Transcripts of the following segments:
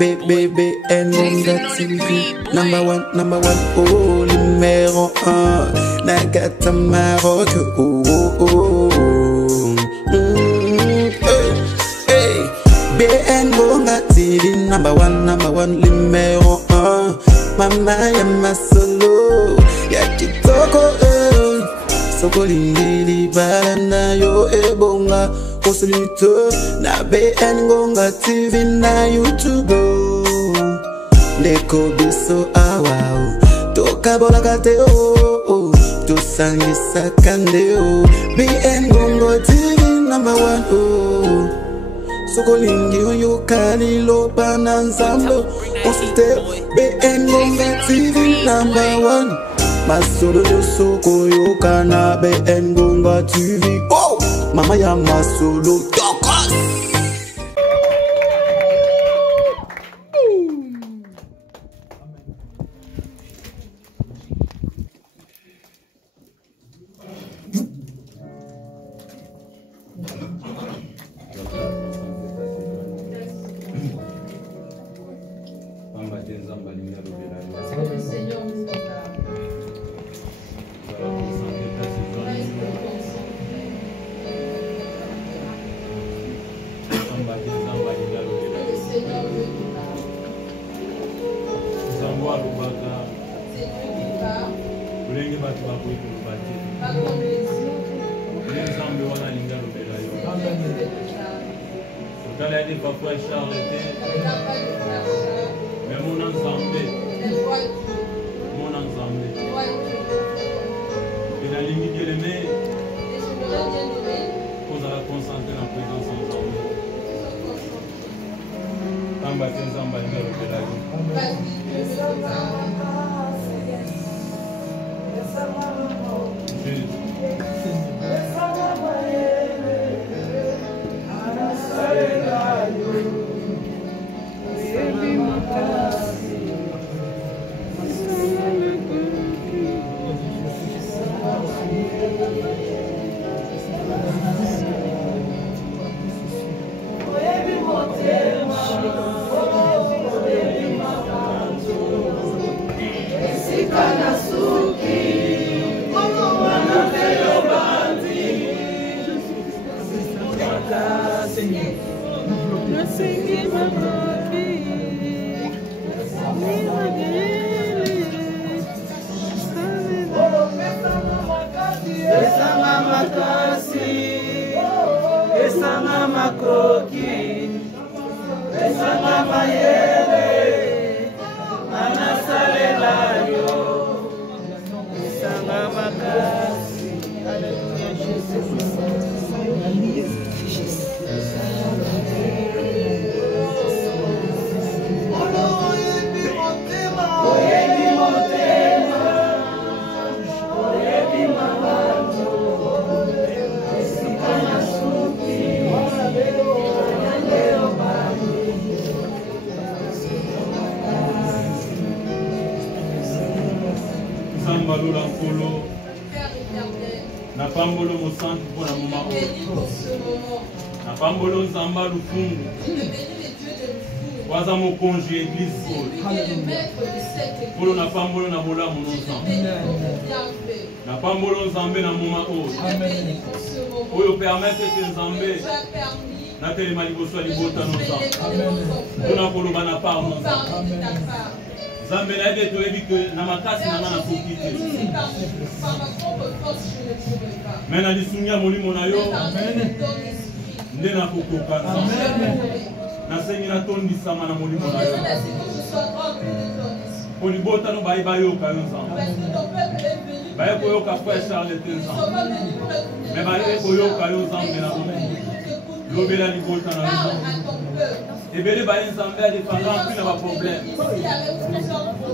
BBN TV. Number one, oh, numéro 1. Nagata Maroc, oh, oh, oh. Hey, BN Gonga TV. Number one, numéro 1. Mama ya masolo, ya kitoko, soko lingili balana yo ebonga. Kosulito na BN Gonga TV na YouTube. Ndeko biso awao toka bola kate oh to sangisa kande oh. BN Gonga TV number 1 oh. Soko lingi yo kali lo bananzambo. Konsulte BN Gonga TV number 1. Masolo yo soko yo kana BN Gonga TV oh. Mama ya masolo tokos.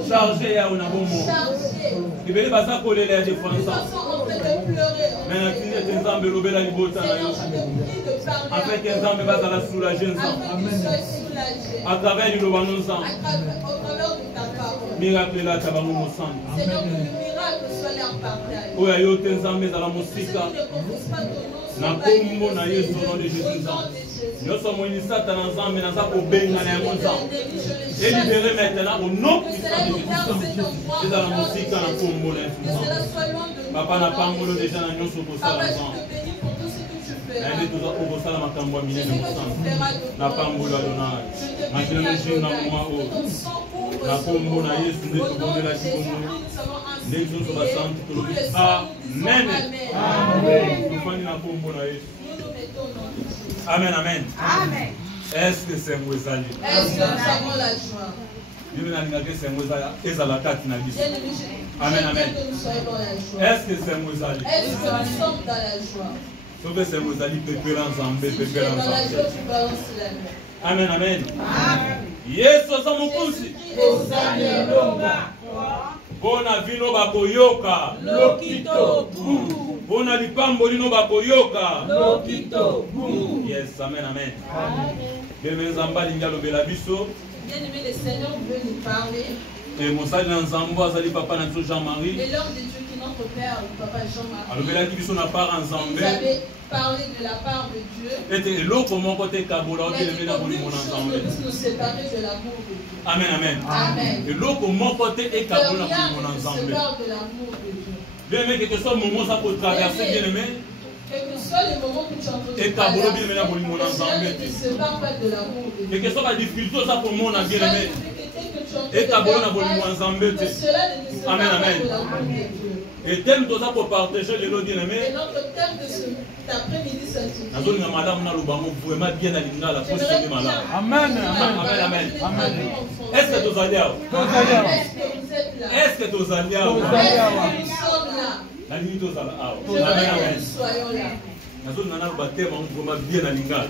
Chargé à un bon mot. Il veut pas ça coller les défenses. Maintenant, si les gens veulent l'obéir à l'ibota, après qu'un gens va la soulager, à travers le banon sang. Miracle là, ça va nous sang. Oui, il y a des gens dans la musique. Na kombo na Yesu au nom de Jésus. Nous sommes en Satan ensemble, nous avons béni à ensemble. Et libéré maintenant au nom puissant de Jésus. C'est dans la musique dans la combo. Papa n'a pas molo déjà dans nous sur vos salles ensemble. Elle est toujours au salles à Makambo Miné de Moussan. N'a pas molo à l'honneur. Maintenant, je suis dans le mois où la combo n'a eu sous le combo de la Chibongo. Les gens sont à Amen. Amen. Amen. Amen. Est-ce que c'est Mouezali? Est-ce que nous avons la joie? Amen. Amen. Est-ce que c'est Mouezali? Est-ce que nous sommes dans la joie? Sauf que c'est Mouezali, pépé ensemble, pépé ensemble. Amen. Amen. Yes, nous sommes Bona vino bakoyoka Lokito Bona lipambo lino bakoyoka Lokito. Yes, amen, amen. Bien-aimé Nzamba lingalo bela biso. Bien-aimé, le Seigneur veut nous parler. Et mon salut Nzamba azali papa na Jean-Marie. Et l'homme de Dieu qui est notre père, le papa Jean-Marie. Alors bela ki biso na part Vous Nzambe. avez parlé de la part de Dieu. Et eloko moko te kabola Mais otelemi na aucune bolimo na chose Nzambe. ne peut nous séparer de l'amour de Dieu. Amen, amen. Amen. Eloko moko te Que ekabola na rien bolimo na ne nous Nzambe. sépare de l'amour de Dieu. Bien-aimé, que ce soit moment ça pour traverser, bien-aimé. Quel que soit le moment que tu es en train de Et kabola bien-aimé na bolimo na cela Nzambe ne te. te sépare pas de l'amour de Dieu. Que soit la difficulté ça pour mon bien-aimé. Et Et kabola na bolimo na Nzambe te. cela ne te sépare Amen, pas amen. de l'amour de Dieu. Et thème tout ça pour partager les lots Et bien-aimé. notre thème de cet après-midi s'intitule Nazoni na madame na lubango vraiment bien na lingala pour se malade. Amen. Amen, amen. Est-ce que tu as l'air? Est-ce que vous êtes là? Est-ce que tu as l'air? Est-ce que nous sommes là? La nuit tu as là. Je voudrais Amen, que amen. nous soyons là. Nazoni na luba thème vraiment bien na lingala.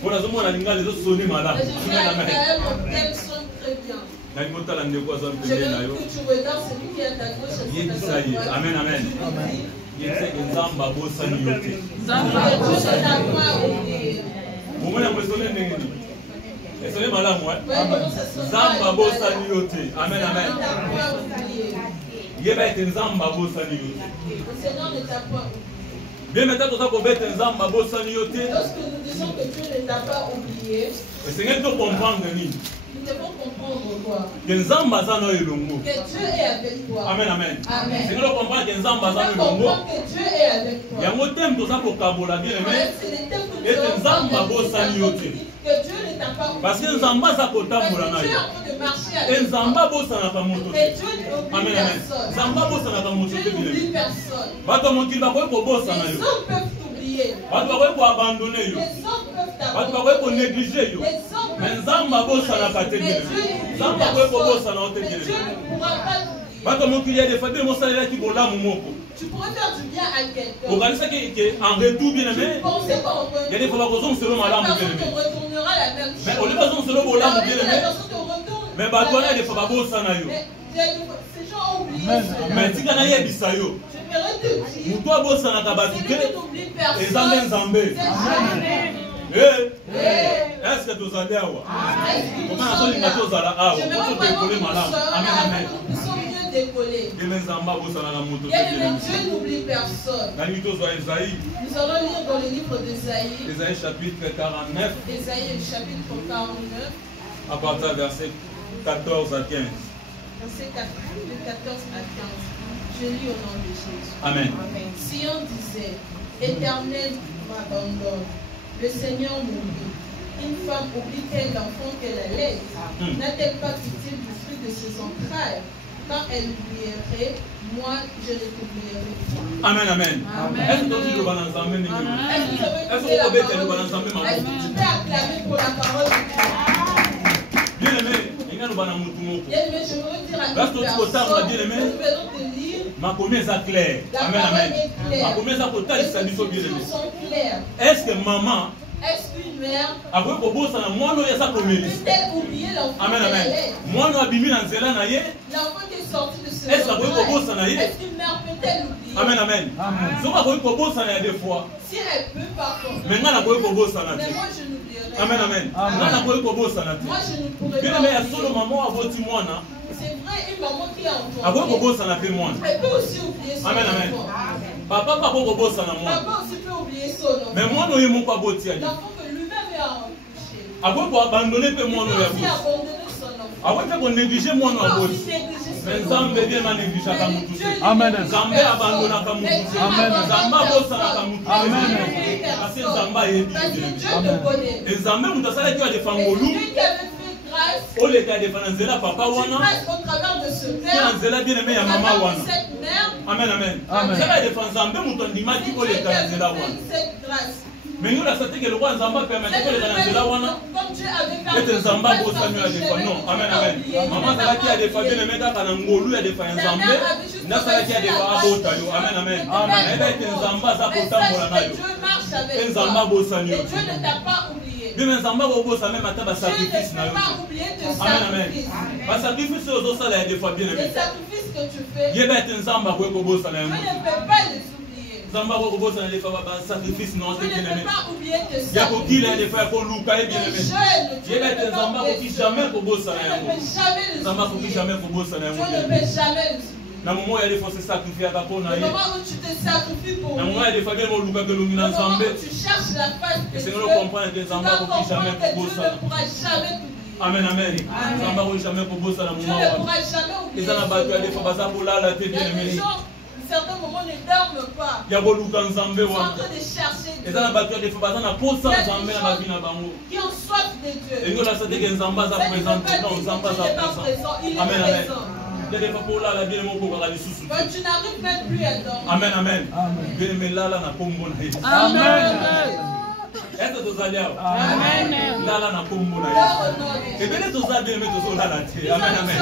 Pour nazomo na lingala les autres sonner malade. Mais je dis Amen, à amen. Israël, mon thème sonne très bien. Na limota la ndeko za Je mpembe na veux yo. que tu regardes celui qui est à ta gauche et Yé celui qui est à ta bisaye. droite. Amen, amen. Yé que nzamba bosani yote. Que Dieu ne t'a pas oublié. Mumona mwesone ndenge. Esone malamu Voyez comment ça sonne Nzamba mal. bosani yote. Amen, amen. Il ne t'a pas oublié. Yeba ete nzamba bosani yote. Le Seigneur ne t'a pas oublié. Bien maintenant toza kobeta nzamba bosani yo te. Lorsque nous disons que Dieu ne t'a pas oublié, esengeli tocomprendre nini nous devons comprendre quoi? ke nzamba aza na elongo. Que Dieu est avec toi. Amen, amen. Amen. esengeli tocomprendre ke nzamba Tu aza dois na elongo. comprendre que Dieu est avec toi. yango teme toza kokabola bien aimé. C'est les thèmes que nous Et allons nzamba parler. bosani yo te. Que Dieu ne t'a pas oublié. parce que nzamba aza Parce kotambola na que Dieu est yo. en train de marcher e avec toi. nzamba abosanaka moto Mais te. Dieu n'oublie Amen, amen. personne. nzamba abosanaka moto Dieu te bien n'oublie aimé. personne. bato ya mokili bakoki kobosana Les yo. hommes peuvent t'oublier. bato bakoki koabandone yo. Les hommes peuvent bato t'abandonner. bakoki konéglige yo. Les hommes me peuvent nzamba abosanaka te bien aimé. nzamba akoki kobosana yo te Mais bien Dieu aimé. ne pourra pas t'oublier. bato ya mokili ya defa bie mosalelaki bolamu moko. Tu pourrais faire du bien à quelqu'un. okanisaki ke en retour bien aimé. Pensez qu'en il y a des fois qu'on se loue à l'âme bien personne te aimé. retournera la même chose. Mais au lieu de se loue à l'âme bien La aimé. personne te retourne. Mais bah toi là des fois pas sana yo. Mais ces gens ont oublié cela. Mais tika na yebisa yo. J'aimerais te dire, Muto abosana ka celui batike. qui n'oublie personne, Ezambe nzambe. c'est Dieu. Est-ce que tu as awa? Comment on dit que tu as awa? J'aimerais Pour te vraiment décoller que madame. nous soyons Amen, là, amen. nous sommes mieux décollés. Et les zamba bosana na moto. Bien aimé, Dieu n'oublie personne. Na limite aux Isaïe. Nous allons lire dans le livre d'Ésaïe, Isaïe chapitre 49 Ésaïe chapitre 49, à partir du verset 14 à 15. verset 14 à 15. Je lis au nom de Jésus. Amen. Sion disait, Éternel m'abandonne, le Seigneur m'oublie. Une femme oublie-t-elle l'enfant qu'elle allait? N'a-t-elle pas pitié du fruit de ses entrailles? Quand elle oublierait, moi je ne t'oublierai pas. Amen, amen. Est-ce que tu veux dans nzambe ni? Est-ce que tu peux acclamer pour la parole de Dieu? Bien aimé, il y a un mutu moko. Bien aimé, je veux dire à Parce toute que tu personne, t'entends, bien aimé. nous venons te lire, Makomi eza clair. la Amen, parole amen. est claire. Makomi eza kotalisa Les biso bien aimé. Écritures sont claires. Est-ce que maman Est-ce qu'une mère akoki kobosana mwana oyo aza komelisa? peut-elle oublier l'enfant Amen, qu'elle amen. allait? Mwana oyo abimi na nzela na ye. L'enfant qui est sorti de ce Est-ce qu'akoki entrailles, kobosana ye? est-ce qu'une mère peut-elle oublier? Amen, amen. Soki akoki kobosana ya des fois. Si elle peut, par contre. Mais nga nakoki kobosana Mais te. moi, je n'oublierai Amen, pas. amen. Nga nakoki kobosana te. Moi, je ne pourrais Bien pas aimé, ya solo oublier. mama oyo aboti mwana C'est vrai, une maman qui a akoki entendu, kobosana mpe mwana. elle peut aussi oublier son Amen, amen. enfant. Papa mpe akoki kobosana mwana. Papa aussi peut oublier son enfant. Mais mwana oyo moko aboti ya ye. L'enfant que lui-même a Après pour abandonner pe moi no ya aussi boss. abandonner son enfant. Après pour négliger moi no Il peut boss. aussi négliger son Mais enfant. Nzambe bien na négliger ka mutu. Amen. Nzambe abandonna ka mutu. Amen. Nzambe bossa na ka mutu. Amen. Parce que Nzambe yebi. Parce que Dieu te connaît. Et Nzambe mutu sala ki a defendre Et ngolu. celui qui avait fait grâce, O le ka defendre nzela papa tu wana. grâce au travers de ce Ki père, nzela bien aimé ya au mama travers de wana. cette mère, Amen amen. Amen. Sala defendre Nzambe mutu ndimaki c'est o Dieu le qui ka avait nzela wana. fait cette grâce. Mais nous la sate que le roi Nzambe permet C'est ko le ka nzela wana. comme Dieu avait fait Ete Nzambe bossa mi a defendre. Non, amen amen. Maman sala ki a defendre bien aimé ka na ngolu ya defendre Nzambe. Na sala ki a defendre abota yo. Amen amen. Amen. Ete Nzambe za kotambola na yo. Dieu marche avec Et toi. Nzambe bossa Et yo. Dieu ne t'a pas oublié. Bien Nzambe ko bossa même ata ba Dieu ne sacrifice na peut yo. pas oublier tes Amen amen. sacrifices. Ba sacrifice ozo sala ya defendre bien aimé. Les sacrifices que tu fais, Dieu Yeba ete Nzambe ko bossa na yo. ne peut pas les oublier. Nzambe ko bossa na defendre ba sacrifice non Dieu te bien ne aimé. peut pas oublier tes Ya ko kila sacrifices. de faire ko luka e bien Les aimé. jeunes, Dieu Yeba ne ete peut Nzambe pas ko ki oublier. jamais ko bossa na Dieu yo. ne peut jamais les Nzambe ko ki oublier. jamais ko bossa na yo. Dieu ne peut jamais les oublier. Na moment ya defo se sacrifier ka po na Le ye. moment où tu te sacrifies pour Na lui, moment ya defo bien mo luka ke lungi le na moment Nzambe. où tu cherches la face de Et c'est Dieu, nous tu comprendre que dois Nzambe ko ki jamais comprendre que ko Dieu bossa. ne pourra jamais t'oublier. Amen amen. Nzambe ko jamais ko bossa na Dieu moment ne wa. pourra jamais oublier. Eza na bato ya defo baza kolala te Il y bien a des aimé. gens, à certains moments, ne dorment pas. Ya ko luka Nzambe Ils sont en wa. train de chercher Dieu, Eza na bato ya defo baza na posa Nzambe na ba bina bango. qui ont soif de Dieu. Engo la sate ke Nzambe aza Ça ne veut présent. pas dire Non, que Nzambe Dieu aza n'est pas présent. présent. Il est Amen amen. présent. Ya defo kolala bien mo ko ka lisusu. Quand tu n'arrives même plus à dormir. Amen amen. Amen. Bien aimé lala na kombo na ye. Amen. Est-ce tozali awa? Amen. Lala na kombo na ye. Dors au nom de Dieu. Ebele toza bien aimé tozolala te. Amen amen.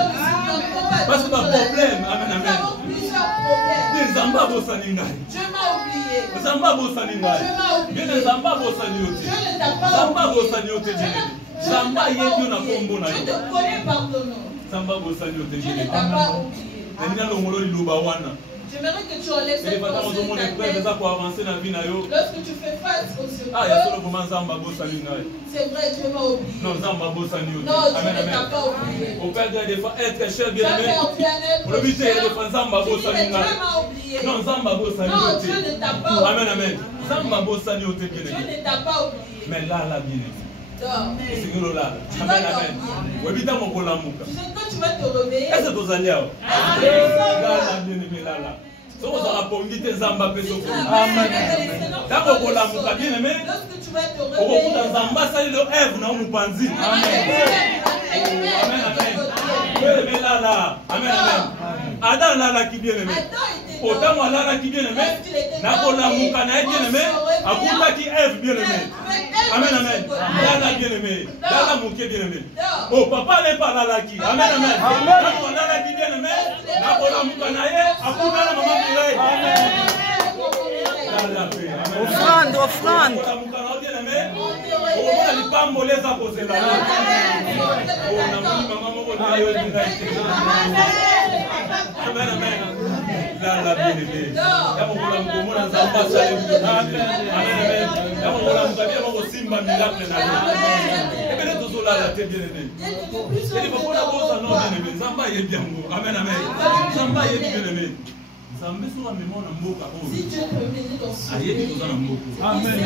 Parce que ma problème, amen, amen. Nous avons plusieurs problèmes. Bien Nzambe abosani ngai. Dieu m'a oublié. Nzambe abosani ngai. Bien Nzambe abosani yo te. Dieu ne t'a pas Nzambe oublié. abosani yo te bien aimé. Nzambe ayebi yo na kombo na Je yo. te connais par ton nom. Nzambe abosani yo te Dieu bien ne aimé. t'a pas oublié. Elinga longolo liloba wana. J'aimerais que tu enlèves Ele cette pata pensée de ozomona ta epreuve tête. eza koavance na vie na yo. Lorsque tu fais face aux Ah, ya solo épreuves, koma Nzambe abosani ngai. c'est vrai, Dieu m'a oublié. Non, Nzambe abosani yo te. Non, Dieu Amen ne t'a amen. pas oublié. Au père de des fois être cher Tu bien as aimé. fait un bien-être. Pour le but cher. de faire Nzambe Tu dis, abosani mais Dieu ngai. m'a oublié. Non, Nzambe abosani Non, yo Dieu te. ne t'a pas Amen oublié. amen. Nzambe abosani yo te bien Dieu aimé. ne t'a pas oublié. Mais là bien aimé. Dors. Esengelo lala. Tu Amen vas amen. dormir. Webita mokolamuka. Tu sais, quand tu vas te réveiller, Est-ce que tozali awa? Amen. Lala bien aimé lala. Soko ozala pongi te Nzambe apeso ko. Amen. Tango okolamuka bien aimé. Lorsque tu vas te Okokuta réveiller, Nzambe asali lo Ève na mopanzi. Amen amen. Bien aimé lala. Amen amen. Adam lala ki bien aimé. Otango alala ki bien aimé. Nakolamuka na ye bien aimé. Akutaki Ève bien aimé. Amen amen. Lala bien aimé. Lala moke bien aimé. Oh papa n'est pas lala ki. Amen amen. Tango lala ki bien aimé. Nakolamuka na ye. Akuna na mama Mireille. Lala pe. Amen. Offrande, offrande. Nakolamuka na ye bien aimé. Okomona lipamboli eza kozela yo. Oh namoni mama moko na yo direct. Amen amen. Lala bien aimé. Yamo komona Nzambe asali yo. Amen amen. Yamo komona moko simba miracle na yo. Ebele tozolala te bien aimé. Eli bakona boza no bien aimé. Nzambe ayebi yango. Amen amen. Nzambe ayebi bien aimé. Nzambe soka mema na mboka oyo. si Dieu te bénit dans ce Ayebi pays, toza na mboka. Amen.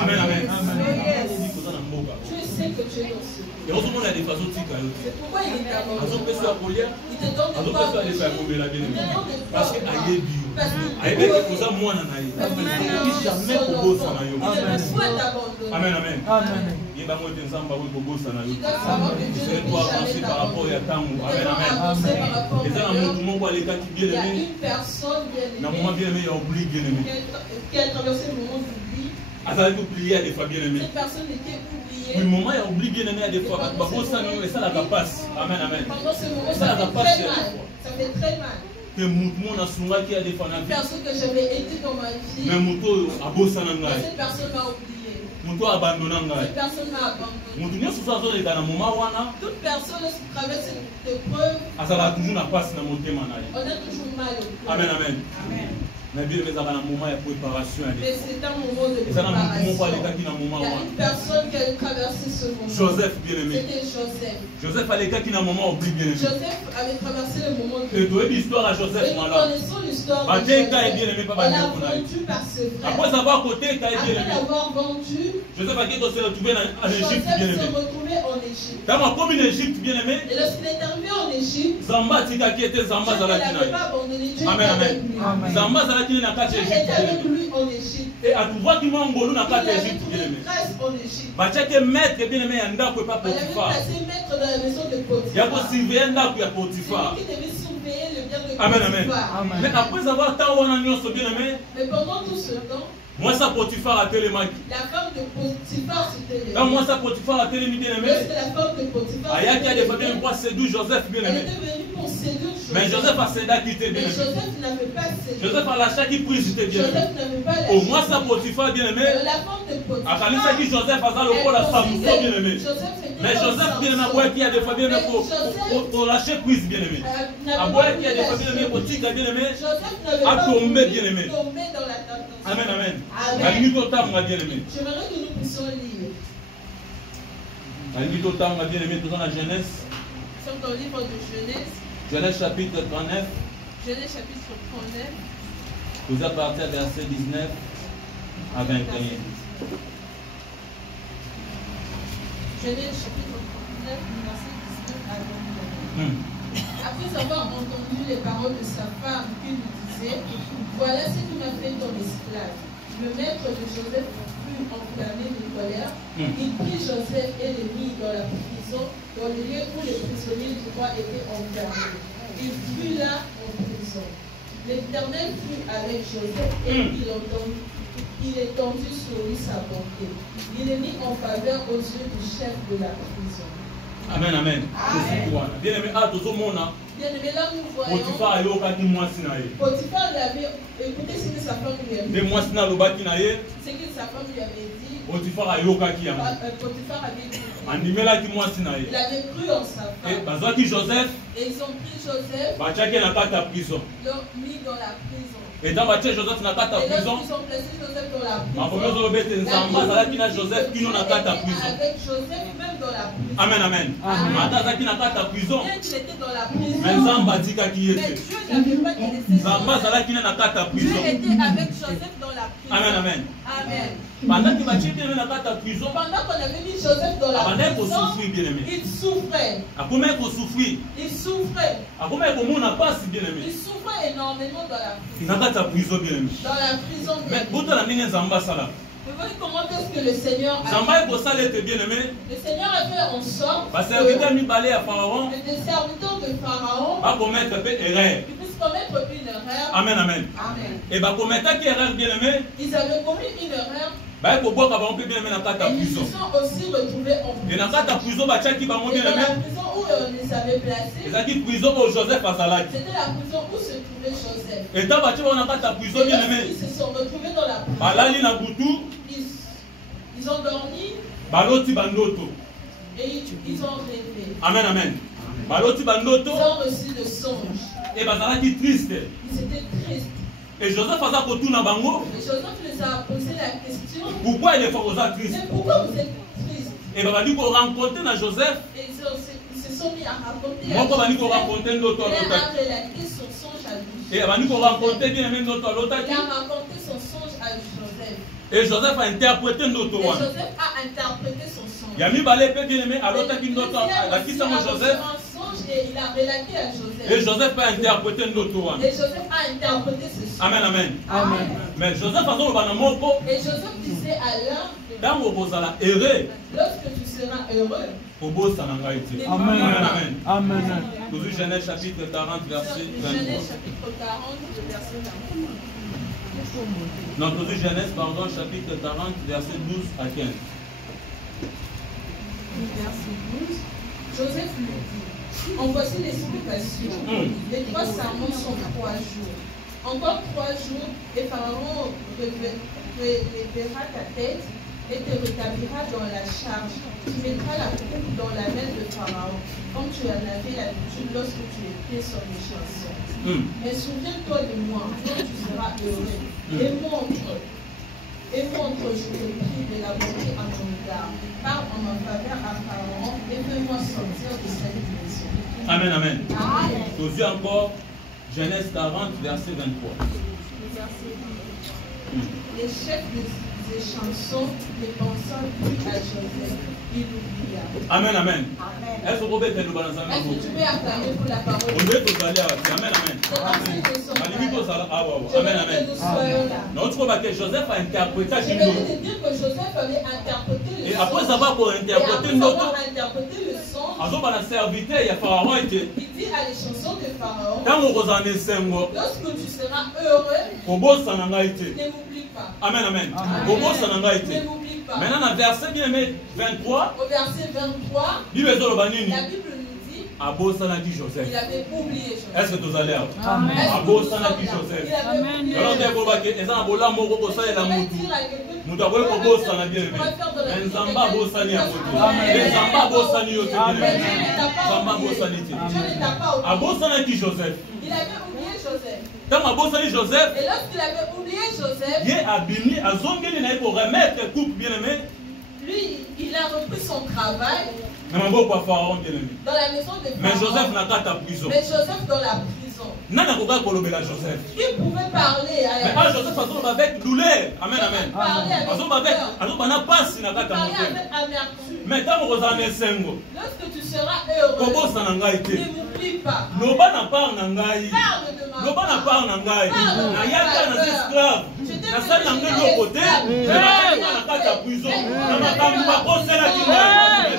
Amen amen. Ayebi toza na mboka. Dieu sait que tu es dans ce pays. Et ozomona defa azotika yo te. C'est pourquoi il est abandonné. Azopesa ya kolia. Il te donne de quoi Azopesa defa ya komela bien aimé. Parce que ayebi yo. Parce qu'il Ayebi ete koza mwana na ye. Okoki jamais kobosa na yo. il ne peut pas t'abandonner. Amen amen. Amen. Yeba ngo ete Nzambe akoki kobosa na yo. Il doit savoir que Dieu C'est ne toi peut jamais avancer par rapport ya t'abandonner. ntango. Il Amen doit amen. avancer par rapport Eza na à motu moko alekaki il bien y a aimé. une personne Na bien moment aimée bien aimé ya oubli bien aimé. qui a traversé le moment d'oubli. Azalaki oublié ya defa bien aimé. Cette personne était Oui, oubliée. moment ya oubli bien aimé ya defa bato babosani oyo esalaka pasi. Amen amen. Pendant ce moment, Ça ça n'a fait pas très fait. mal. Ça fait très mal. Te mutu mo nasungaki ya defa na Une vie. personne que j'avais aidée dans ma vie, Mais mutu oyo abosana ngai. cette personne m'a oublié. Mutu abandona ngai. Cette personne m'a abandonné. Mutu nyonso so azoleka na moma wana Toute personne qui traverse cette épreuve, azalaka toujours na pasi na motema na ye. on a toujours mal au cœur. Amen amen. Na bien ezalaka na moment ya préparation ya Mais defa. c'est un moment de Eza na mutu moko préparation. alekaki na moma Il y a wana. une personne qui a traversé ce moment. Joseph, bien-aimé. C'était Joseph. Joseph, à l'état qui n'a un moment oublié, bien-aimé. Joseph avait traversé le moment de... Et tu as l'histoire à Joseph, Et nous voilà. connaissons l'histoire de Elle Joseph. Elle a vendu par ses frères. Après avoir côté, Après l'avoir vendu, Joseph a s'est retrouvé en Égypte, Joseph bien-aimé. s'est retrouvé en Égypte. Dans ma commune Égypte, bien-aimé. Et lorsqu'il est arrivé en Égypte, Zamba tika qui était Zamba Dieu ne l'avait Zalakina. pas abandonné. Dieu Amen, était amen. avec lui. Zamba Zalakina n'a pas Dieu Égypte. était avec lui en Égypte. Et à tout voir qui m'a engolé n'a Il pas avait Égypte, trouvé bien-aimé. grâce en Égypte. Bachake maître, bien-aimé, yanda ko pas On l'avait Potiphar. placé maître dans la maison de Potiphar. Il y a pour surveiller yanda ko ya C'est Potiphar. lui qui devait surveiller le bien de Amen, amen. Potiphar. Mais après avoir tant on a nyonso, bien-aimé, Mais pendant tout ce temps, moi ça Potiphar a télémaki. la femme de Potiphar s'était levée. Quand moi ça Potiphar a télémi, bien-aimé, Lorsque la femme de Potiphar Aya qui a des s'était familles levée, pour séduire Joseph, elle bien-aimé. était venue pour séduire Joseph. Mais Joseph a cédé à quitter, Mais bien-aimé. Joseph n'avait pas séduit. Joseph a lâché qui prise, j'étais bien-aimé. Joseph n'avait pas lâché. Au moins ça Potiphar, bien-aimé. La femme de Potiphar. A kanisa qui Joseph a le rôle à Samson, bien-aimé. Mais Joseph, bien-aimé, a boire qui a des familles pour lâcher prise, bien-aimé. A boire qui a des familles pour tika, bien-aimé. A tombé, bien-aimé. Tombé dans la tentation. Amen, amen. Amen. Alingi totanga, bien-aimé. J'aimerais que nous puissions lire. Alingi totanga, bien-aimé, tout dans la Genèse. Nous sommes dans le livre de Genèse. Genèse chapitre 39. Genèse chapitre 39. Vous à partir verset 19 à 21. Genèse chapitre 39, verset 19 à 21. Après avoir entendu les paroles de sa femme qui lui disait, voilà ce qui m'a fait ton esclave. Le maître de Joseph fut enflammé de colère. Il prit Joseph et le mit dans la prison, dans le lieu où les prisonniers du roi étaient enfermés. Il fut là en prison. L'Éternel fut avec Joseph et il étendit sur lui sa bonté. Il est mis en faveur aux yeux du chef de la prison. Amen, amen. Bien-aimé, ah, tout le monde. Bien-aimé, là nous voyons. Potiphar a yoka ki mwasi na ye. Potiphar l'avait écouté ce que sa femme lui avait De dit. mwasi na lobaki na ye, Ce que sa femme lui avait dit. Potiphar a yoka ki yango. Potiphar avait dit. Andimelaki mwasi na ye. Il avait cru en sa Et femme. bazwaki Joseph, Et ils ont pris Joseph, batiaki na kati ya prison. l'ont mis dans la prison. Et dans batie Joseph na kati ya Et prison, lorsqu'ils ont placé Joseph dans la makomi prison, ozoloba ete nzambe azalaki na Joseph kino na kati ya prison. avec Joseph même dans la prison. Amen, amen. Ata azalaki na kati ya prison, Bien qu'il était dans la prison, mais nzambe atikaki ye mais te. Dieu n'avait pas délaissé Nzambe Joseph. azalaki na kati ya Dieu prison. était avec Joseph dans la prison. Amen, amen. Amen. Pendant que batie bien na kati ya prison, Pendant qu'on avait mis Joseph dans la abandaki prison, kosouffrir bien-aimé. il souffrait. Akomaki kosouffrir. Il souffrait. Akomaki komona pasi bien-aimé. Il souffrait énormément dans la prison. Na kati ya prison bien-aimé. Dans la prison. Mais botala ndenge nzambe asala. Vous voyez comment est-ce que le Seigneur a Nzambe ekosala ete bien-aimé, Le Seigneur a fait en sorte baserviteur que mibale ya Pharaon les serviteurs de Pharaon bakomettre mpe erreur. ils puissent commettre une erreur. Amen, amen. Amen. Et bakometaki erreur bien-aimé, Ils avaient commis une erreur baye kobwaka bango mpe bien-aimé na kati ya et ils se prison. sont aussi retrouvés en Et na kati ya prison. prison batiaki bango Et dans la bien-aimé, prison où on les avait placés, ezalaki prison oyo Joseph azalaki. c'était la prison où se trouvait Joseph. Eta batie bango na kati ya prison Et bien-aimé, lorsqu'ils se sont retrouvés dans la prison, balali na butu, ils ont dormi baloti bandoto. et ils ont rêvé. Amen, amen. Baloti bandoto, Ils ont reçu le songe. et bazalaki triste. Ils étaient tristes. Et Joseph aza kotuna bango, Et Joseph les a posé la question, pourquoi il est fort oza triste? mais pourquoi vous êtes tristes? Et babandi korencontre na Joseph, Et ils se sont mis à raconter. moko bandi Joseph. korencontre ndoto Il a alotaki. relaté son songe à lui. Et bandi korencontre bien-aimé ndoto alotaki. Il a raconté son songe à Joseph. Et Joseph a interprété ndoto Et wana. Joseph a interprété son songe. Ya mibale pe bien-aimé Et alotaki ndoto alakisa mo Joseph. un songe et il a relaté à Joseph. Et Joseph a interprété ndoto wana. Et Joseph a interprété ce songe. Amen, amen. Amen. Mais Joseph azoloba na moko, Et Joseph disait à l'un, ntango kozala heureux, lorsque tu seras heureux, kobosana ngai te. Amen. Amen. Amen. Toujours Genèse chapitre 40 verset Genèse 23. chapitre 40, le verset 23. Non, toujours Genèse, pardon, chapitre 40 verset 12 à 15. Verset 12. Joseph lui dit, en voici l'explication. Les 3 serments sont 3 jours. Encore 3 jours, et Pharaon relèvera ta tête et te rétablira dans la charge. Tu mettras la coupe dans la main de Pharaon, comme tu en avais l'habitude lorsque tu étais son échanson. Mais souviens-toi de moi, quand tu seras heureux, et montre, je te prie, de la bonté à mon égard. Parle en et fais-moi sortir de cette dimension. Amen, amen. Nous encore, Genèse 40, verset 23. Les chefs des chansons ne pensaient plus à Joseph. Il oublia. Amen, amen. Est-ce que vous pouvez nous balancer? Est-ce que tu peux acclamer pour la parole? On veut tous aller à Amen, amen. Amen, amen. Non, tu vois que Joseph a interprété Je vais te dire que Joseph avait interprété le son. Et après avoir interprété le son, son, il dit à les chansons de Pharaon, lorsque tu seras heureux, ne m'oublie pas. Amen, amen. Ne m'oublie pas. Maintenant, dans le verset bien aimé 23, au verset 23, la Bible nous dit il avait oublié Joseph. Est-ce que tu as l'air? Amen. Il avait oublié Joseph. Alors, tu et lorsqu'il avait oublié Joseph, lui, il a repris son travail dans la maison de Pharaon. Mais Joseph n'a pas ta prison. Mais Joseph dans la prison. Joseph. Il pouvait parler à Mais Joseph a avec douleur. Amen, amen. Parler avec amertume. Mais quand vous en êtes lorsque tu seras heureux, ne m'oublie pas.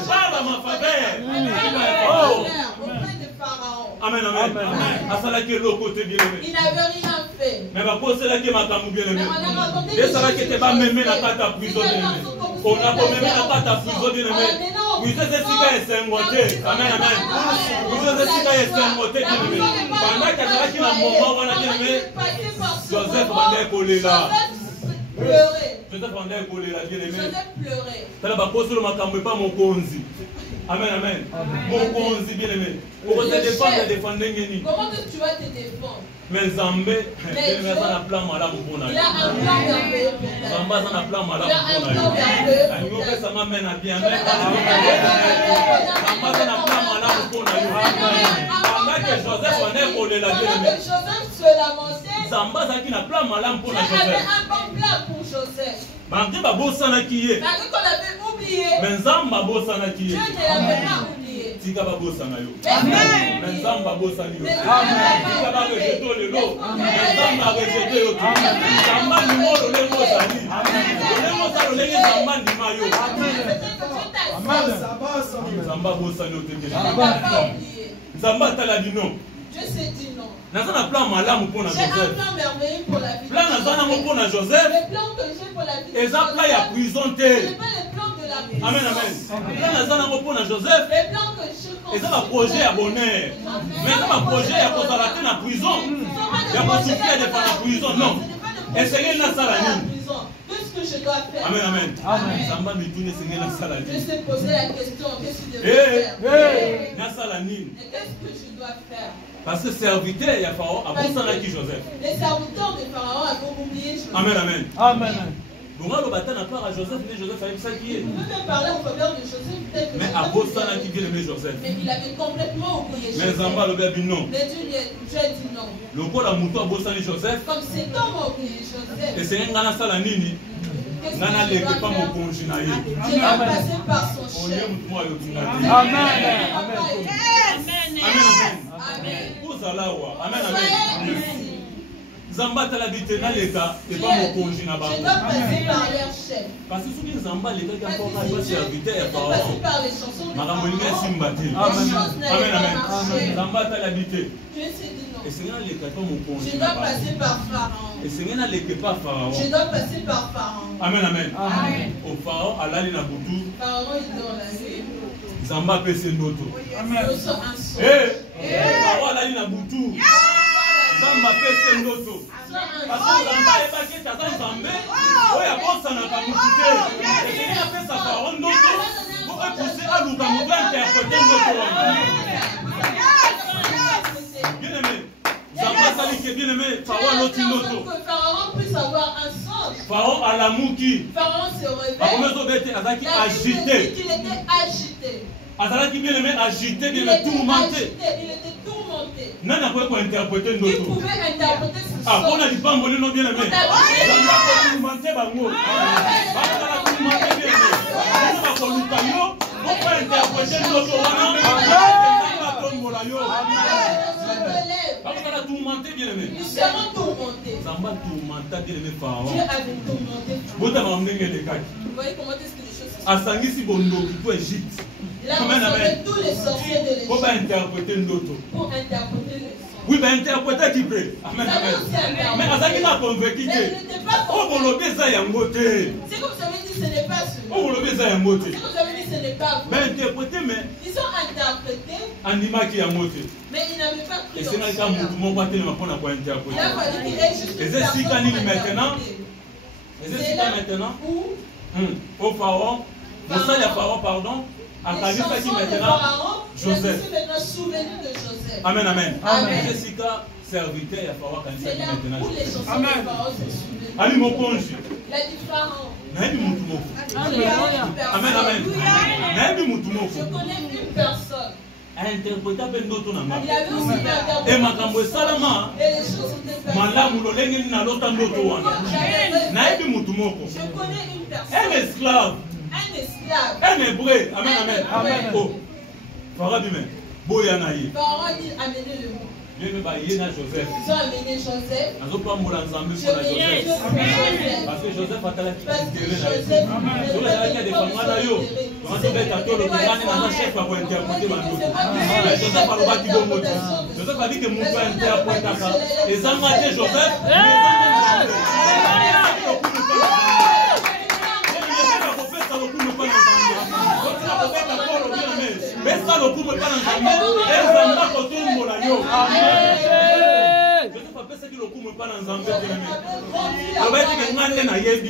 Parle de ma peur. Amen, amen. Il n'avait rien fait. Mais on a raconté Joseph pleurait. Amen, amen. Comment est-ce que tu vas te défendre? Mais Zambé, il a un plan merveilleux pour toi. Il a un plan pour Joseph. Malgré qu'on l'avait oublié, mais Dieu ne l'avait pas oublié. Tika babosa na yo. Amen. Nzamba babosa ni yo. Tika ba rejeto lelo. Nzamba rejeto yo. Nzamba ni mo le mo zali. Le mo zalo le nzamba ni ma yo. Amen. Nzamba babosa ni yo tengela. Nzamba tala dino. Dieu s'est dit non. J'ai un plan merveilleux pour la vie. Plan pour Joseph. Le plan que j'ai pour la vie. Et ça plan ya prison Ce n'est pas le plan de la prison. Amen, amen. Plan pour Joseph. Le plan que je et ça va projet à bonheur. Mais ça va projet à consolater la prison. Il y a pas souffrir de faire la prison, non. Essayez la salanine. Qu'est-ce que je dois faire? Amen, amen. Samba me tourne essayer la Je salanine. sais poser la question, qu'est-ce que je dois faire? La salanine. Et qu'est-ce que je dois faire? Parce que serviteur, il y a Pharaon, à qui Joseph. Les serviteurs de Pharaon avaient oublié Joseph. Amen, amen. Amen. Donc, on va part à Joseph, mais Joseph a eu ça qui est. On peut même parler en faveur de Joseph, peut-être que Mais à Bosana qui vient aimer Joseph. mais il avait complètement oublié Mais Joseph. Zamba le dit non. Mais Dieu a dit non. Le coup la mouton à Bosana Joseph. Comme cet homme a oublié Joseph. Et c'est un gars ça la nini. Qu'est-ce que Nana je le dois pas mon faire? congénaire. Je dois passer par son On chef. aime moi le Amen. Amen. Amen. Amen. Vous allez voir. Amen, Soyez amen. ici. Zamba t'habite dans l'état et Dieu pas a mon dit, congénaire. je dois passer par leur chef. Parce que si Zamba l'état qui a Parce pas que pas si Dieu serviteur et était passé Pharaon. par les chansons de Madame Molinga Pharaon, Simbati. les choses n'avaient Amen, pas amen. marché. Zamba t'habite. Dieu s'est dit non. Et c'est un l'état pas mon Je congénaire. dois passer par Pharaon. Et c'est un l'état pas Pharaon. Je dois passer par Pharaon. Amen, amen. Amen. Au Pharaon, alali na butu. Pharaon est dans la nuit. Zamba pese ndoto. Amen. Nous sommes un son. Pharaon alali na butu. Zamba pese ndoto. Parce que Zamba ebaki taza Nzambe. Oya bosa na kamukite. Et il a fait sa Pharaon ndoto. Pour repousser à Luka Moutou interpréter ndoto. Bien aimé. Zamba sali que bien aimé. Pharaon loti ndoto. Que Pharaon puisse avoir un songe. Pharaon alamuki. Pharaon se réveille. Akomezo bete azaki La Bible dit agité. qu'il était agité. Azalaki bien aimé, agité, Il bien était aimé, tourmenté. agité, il était tourmenté. Nana pouvait interpréter Il notre. pouvait interpréter ce Ah, on son. a dit pas mon nom bien aimé. Tourmenté, bango. Tourmenté, bien aimé. On va coluka yo. On va interpréter notre tourmenté, bien aimé. Nous serons tourmentés. Zamba tourmenta, bien aimé, Dieu Pharaon. avait tourmenté. Bota mamnenge de kaki. Vous voyez comment est-ce que les choses se sont. Asangisi bondoki pour Égypte. Là, on savait tous les sorciers de Pour l'Égypte interpréter notre. pour interpréter les sons. Oui, ben interpréter qui peut. Amen, amen. Mais Azaki n'a convaincu Mais que. il n'était pas Oh, bon, convaincu. l'obé ça y a moté. C'est comme vous avez dit, ce n'est pas celui. Oh, l'obé ça y a moté. C'est comme vous avez dit, ce n'est pas vous. Mais interpréter, mais Ils ont interprété, anima qui a moté. mais ils n'avaient pas Et pris c'est leur là qu'il y a un mouvement qui a pour interpréter. Il a fallu qu'il ait juste Et une c'est si personne qu'on pour dit maintenant. interpréter. Et c'est C'est ça là maintenant. où Au Pharaon. Pour ça, il y a Pharaon, pardon. À les Kalisa qui chansons de maintenant. Pharaon, Joseph. je suis maintenant souvenu de Joseph. Amen, amen. Amen. Jessica, serviteur, il y a Pharaon Kalisa C'est qui là maintenant. où les chansons de Pharaon se souvenaient. Ali Mokonji. Il a dit Pharaon. Nayebi mutu moko. Amen, amen. Nayebi mutu moko. Je connais une personne. Interpréta mpe ndoto na Il ngai. avait aussi interprété. E makambo esalama Et les choses sont défaites. malamu lolenge nini nalota ndoto wana. Nayebi mutu moko. Je connais une Un personne, esclave, un esclave. un hébreu. Amen, amen. Amen. Oh, Pharaon bime. Boya na ye. Pharaon a dit amenez le mot. Bien ba ye na Joseph. Ils ont amené Joseph. Azopambola nzambe Je mpona bénis Joseph. Joseph. Parce que Joseph atalaki Parce que intérêt na ye. Joseph Soki azalaki adefanga na yo, tobeta tolo tongani naza chef ya kointerprete bandoto. Mais Joseph alobaki bongo te. Joseph abi ke moto ainterpretaka ezanga te Joseph, mais ezanga nzambe. Kopesa lokumu mpa na nzambe. Kotina kobeta polo bien aimé. Pesa lokumu mpa na nzambe, ezanga kotombola yo. Joseph apesaki lokumu mpa na nzambe bien aimé. Alobaki ke nga nde nayebi.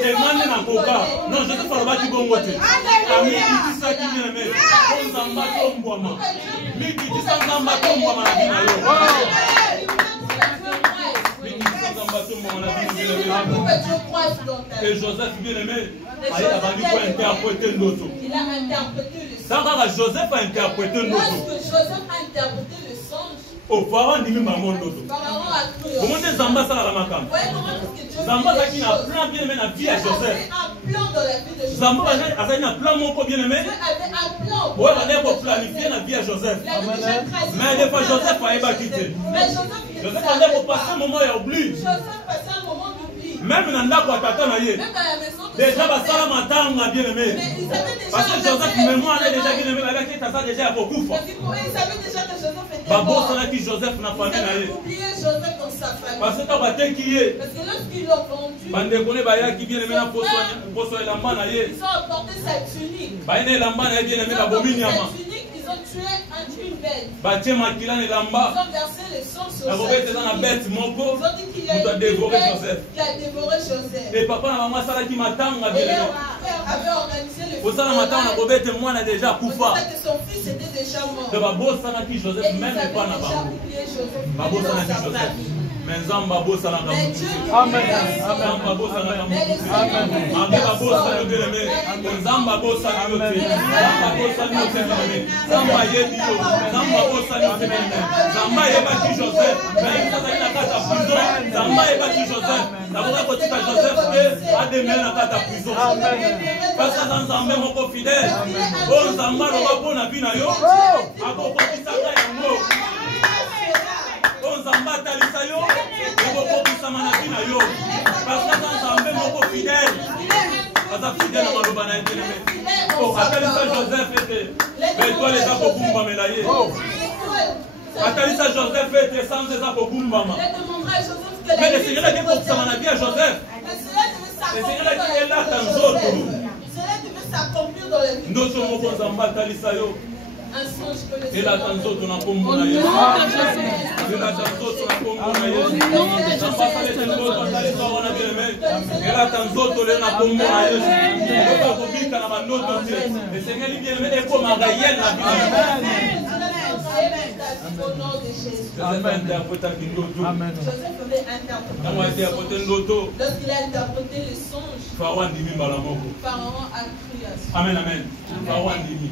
Te nga nde nakoka. Non, Joseph alobaki bongo te. Amikitisaki bien aimé. Po nzambe atombwama. Mikitisa nzambe atombwama na bina yo. Mikitisa nzambe atombwama na bina yo. Et Joseph bien aimé. Aye abandi ko interpréter ndoto. Il a interprété le Ça songe. va Joseph a interprété ndoto. Lorsque Joseph a interprété le songe, Au Pharaon ndimi bango ndoto. Pharaon a cru. Comment te Zamba asalaka makambo? Voyez comment est-ce que Dieu Zamba fait azalaki les na choses. plan bien aimé na vie Dieu ya avait Joseph. un plan dans la vie de Joseph. Zamba azalaki na plan moko bien aimé. Dieu avait un plan. Oyo bandeki koplanifier na vie ya Joseph. Il avait déjà tracé. Mais des fois Joseph ayebaki te. Mais Joseph, il Joseph savait andeki pas. kopase moment ya oubli. Joseph passait un moment d'oubli. Même na ndako ya tata na ye. Même dans la maison de Déjà son basala père. matanga bien aimé. Mais ils savaient déjà. Parce que Joseph mémoire na déjà bien aimé babaki taza déjà ya kokufa. Parce qu'ils savaient déjà que Joseph était mort. Babosanaki Joseph na Ils famille na avaient ye. oublié Joseph dans sa famille. Parce que bateki ye. Parce que lorsqu'ils l'ont vendu, Bandeko ne bayaki bien aimé na poso elamba na ye. ils ont emporté sa tunique. Baina elamba na ye bien aimé Ils ont babomi emporté nyama. sa tunique, ils ont tué une bête. Batie makila na Ils elamba. ont versé le sang sur sa nakobeta eza na tunique. bete moko. Ils ont dit qu'il y a Moto a une dévoré bête Joseph. qui a dévoré Joseph. Et papa na mama asalaki matanga Et bien aimé. leur frère avait organisé le kosala matanga na kobete mwana deja On akufa. disait que son fils était déjà mort. To babosanaki Et Joseph ils même avaient epa na déjà bango. oublié Joseph. Babosanaki Dans sa Joseph. famille. Mais nzambe abosanaka Mais motu Dieu te. qui Amen. fait la Nzambe abosanaka Mais motu le te. Seigneur oublie Mabe babosana yo personne. bien aimé. Nzambe abosani yo te. Nzambe abosani yo te bien aimé. Nzambe ayebi yo. Nzambe abosani yo te bien aimé. Nzambe ayebaki Joseph. Mais azali na kati ya prison. Nzambe ayebaki Joseph. Nakoka kotika Joseph te ademele na kati ya prison. Parce que aza nzambe moko fidèle. Oyo nzambe aloba mpo na bino yo. Akokokisaka yango. Oyo nzambe atalisa yo. Ekokokisama na bino yo. Parce que aza nzambe moko fidèle. Aza fidèle na maloba na ye bien aimé. Atalisa Joseph ete étoile eza kobumbamela ye. Atalisa Joseph ete sanza eza kobumbama. Mais le Seigneur ake kokisama na vie ya Joseph. Le Seigneur ake elata nzoto. Ndoto moko nzambe atalisa yo. Elata nzoto na kombo na ye. Elata nzoto na kombo na ye. Nzambe asalete nzoto atalisa wana bien aimé. Elata nzoto lelo na kombo na ye. Ndoto akobika na bandoto te. Esengeli bien aimé ekomaka yele na bino. Joseph interprétaki ndoto. Ntango interprété ndoto. Lorsqu'il a interprété les songes, Pharaon andimi mbala moko. Pharaon a cru à ça. Amen, amen. Pharaon andimi.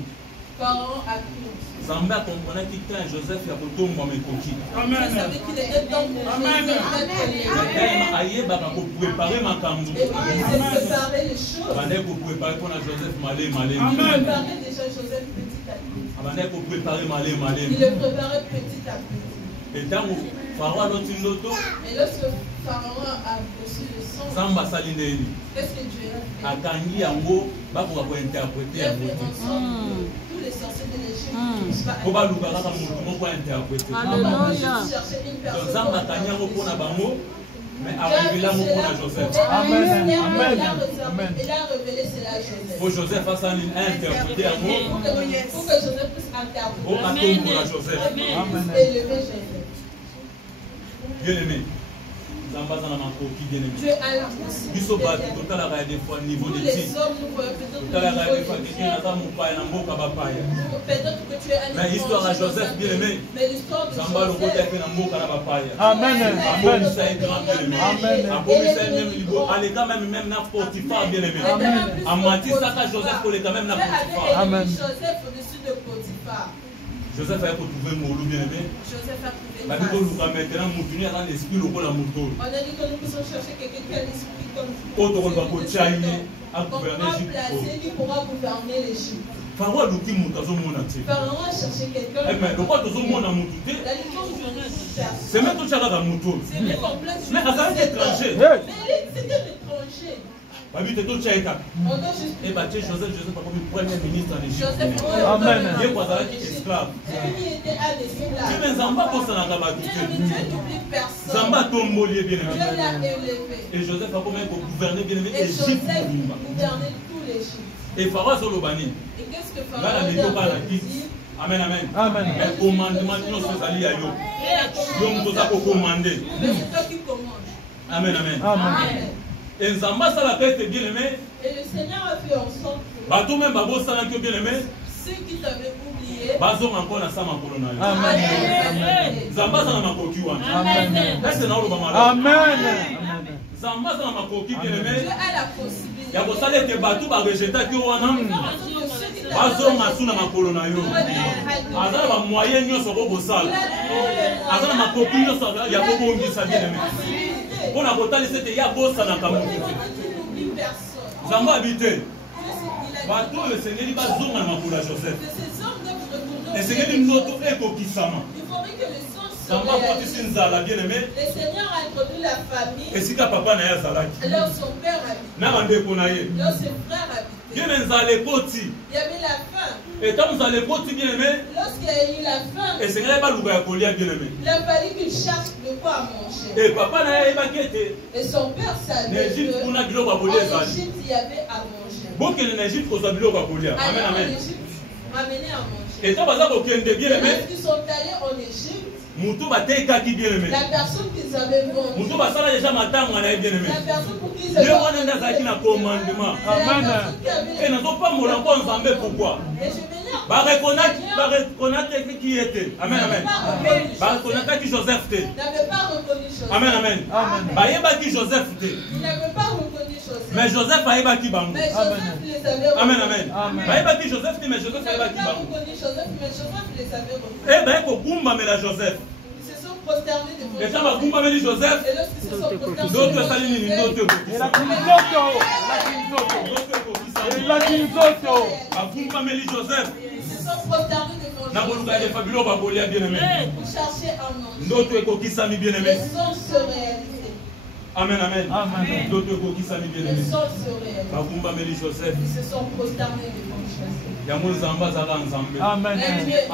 Pharaon a cru. Zamba comprenait que quand Joseph a retombé dans mes coquilles. Dieu savait qu'il était temps pour Joseph d'être élevé. Aïe, bah, pour préparer ma camou. Et puis il s'est préparé les choses. Pour préparer pour Joseph malé. Il préparait déjà Joseph petit à petit. Pour préparer malé. Il le préparait petit à petit. Et tant que Pharaon a l'autre loto. Et lorsque Pharaon a reçu le sang, Zamba saline. qu'est-ce que Dieu a fait? Akangi yango ba pour interpréter Il a fait en sorte que tous les sorciers de l'Égypte ne puissent pas pour ba luka kaka mutu moko interpréter. On va juste chercher une Donc personne. Zamba kanyango pona bango mais arrivé là pour Joseph. Amen. Il a révélé cela à Joseph. Pour Joseph a interprété yango. Pour que Joseph puisse interpréter. Pour attendre pour Joseph. Élever Joseph. Bien aimé. Zamba dans ma coquille bien aimé. Dieu a la possibilité. Biso ba total la des fois niveau Tous de les titre. hommes nous voyons peut-être Total la des fois au niveau quelqu'un n'a pas mon père na mboka ba paya. peut-être que tu es un Mais l'histoire à Joseph bien aimé. Mais l'histoire de Zamba le côté Joseph. fait na mboka na ba paya. Amen. Amen. Amen. Ça est grand bien aimé. Amen. Amen. Ça même libo. Allez quand même na Potiphar bien aimé. Amen. Amati ça ka Joseph pour les quand même na Potiphar. Amen. Joseph au-dessus de Potiphar. Joseph a retrouvé Moulou bien aimé. Joseph a trouvé Bah grâce. nous maintenant Moutuni a l'esprit le rôle à Moutou. On a dit que nous puissions chercher quelqu'un qui a l'esprit comme Autre rôle va pour Tchaïné à pour gouverner l'Égypte. remplacer qui pourra gouverner l'Égypte. Pharaon Luki Moutazo Monati. Pharaon a cherché quelqu'un. Eh mais le roi de Zomona Moutou. La licence de personne. C'est même tout Chaka Moutou. C'est plus complexe. Mais à ça étranger. Mais c'était l'étranger. Bah oui, t'es tout Tchaïka. On doit juste. Et bah Joseph a comme premier ministre en Égypte. Joseph Amen. Il est quoi ça esclave. il était un esclave. Tu mets Zamba pour ça n'a pas Dieu tout. n'oublie personne. Zamba tombolier bien Dieu aimé. l'a élevé. Et Joseph a comme pour gouverner bien aimé Et Égypte. Joseph gouvernait tout l'Égypte. Et Pharaon Solobani. Et qu'est-ce que Là Pharaon la météo pas la a quitte. dit? Amen amen. Amen. Mais commandement nous sommes allés à yo. Yo nous a commandé. Mais c'est toi qui commandes. Amen amen. Amen. Et Zamba ça la tête bien aimé. Et le Seigneur a fait en sorte que Bateau même babo ça qui bien aimé. ceux qui t'avaient oublié. Bazo encore na sama kolona. Amen. Amen. Zamba ça na makoki wana. Amen. Est-ce que na oloba mala? Amen. Zamba ça na makoki bien Dieu aimé. a la possibilité. Ya ko sale te bateau ba rejeter ki wana. Bazo masuna makolona yo. Azala ba moyen nyonso ko bosala. Azala makoki nyonso ya ko bongisa bien aimé. On a kotali c'était ya bossa na kamutu. Zamba habité. Bateau le Seigneur va zonga na makula Joseph. Et Seigneur noto ekokisama. Zamba potisi nzala bien aimé. Le Seigneur a introduit la famille. Esika papa na ya zalaki. Alors son père habitait. Na bandeko na ye. Alors ses frères habitaient. Bien nzala ekoti. Il y avait la faim. Et tant nzala ekoti bien aimé. Lorsqu'il y a eu la faim, Et Seigneur ba luka ya kolia bien aimé. il a fallu qu'il cherche de quoi manger. Et papa na ye ba kete. Et son père savait N'Égypte que kuna biloko ya en kolia ezali. Égypte, il y avait à manger. Bokele na Égypte kozwa biloko ya kolia. Amen Alors en amen. Égypte, ramener à manger. Et tant baza kokende bien aimé. Lorsqu'ils sont allés en Égypte, Mutu batekaki bien aimé. la personne qu'ils avaient vendue, Mutu basala déjà matango na ye bien aimé. la personne pour qui ils Ye avaient wana nde azalaki na commandement. Et nazopambola mpo nzambe pourquoi Et je venais barekonataki ki ye te. Amen amen. Barekonataki Joseph te. n'avait pas reconnu Joseph. Amen amen. Bayebaki Joseph te. Il n'avait pas reconnu Joseph. Mais Joseph ayebaki bango. Mais Joseph les avait reconnus. Amen amen. Bayebaki Joseph te mais Ils Joseph n'avaient ayebaki pas bango. reconnu Joseph, mais Joseph les avait reconnus. Eh ben kokumbamela Joseph. Ils se sont prosternés devant Et quand bakumbameli Joseph, Et lorsqu'ils se sont prosternés ndoto devant esali nini? Ndoto ekokisa. Bakumbameli Joseph. Ils se sont prosternés devant Na koluka Joseph efa biloko bakolia bien aimé. pour chercher un ange. Ndoto ekokisami bien aimé. Les songes se réalisaient. Amen amen. Ndoto ekokisami bien Les aimé. songes se réalisaient. Bakumbameli Joseph. Ils se sont prosternés devant Joseph. Yango nzambe azaka nzambe. Amen.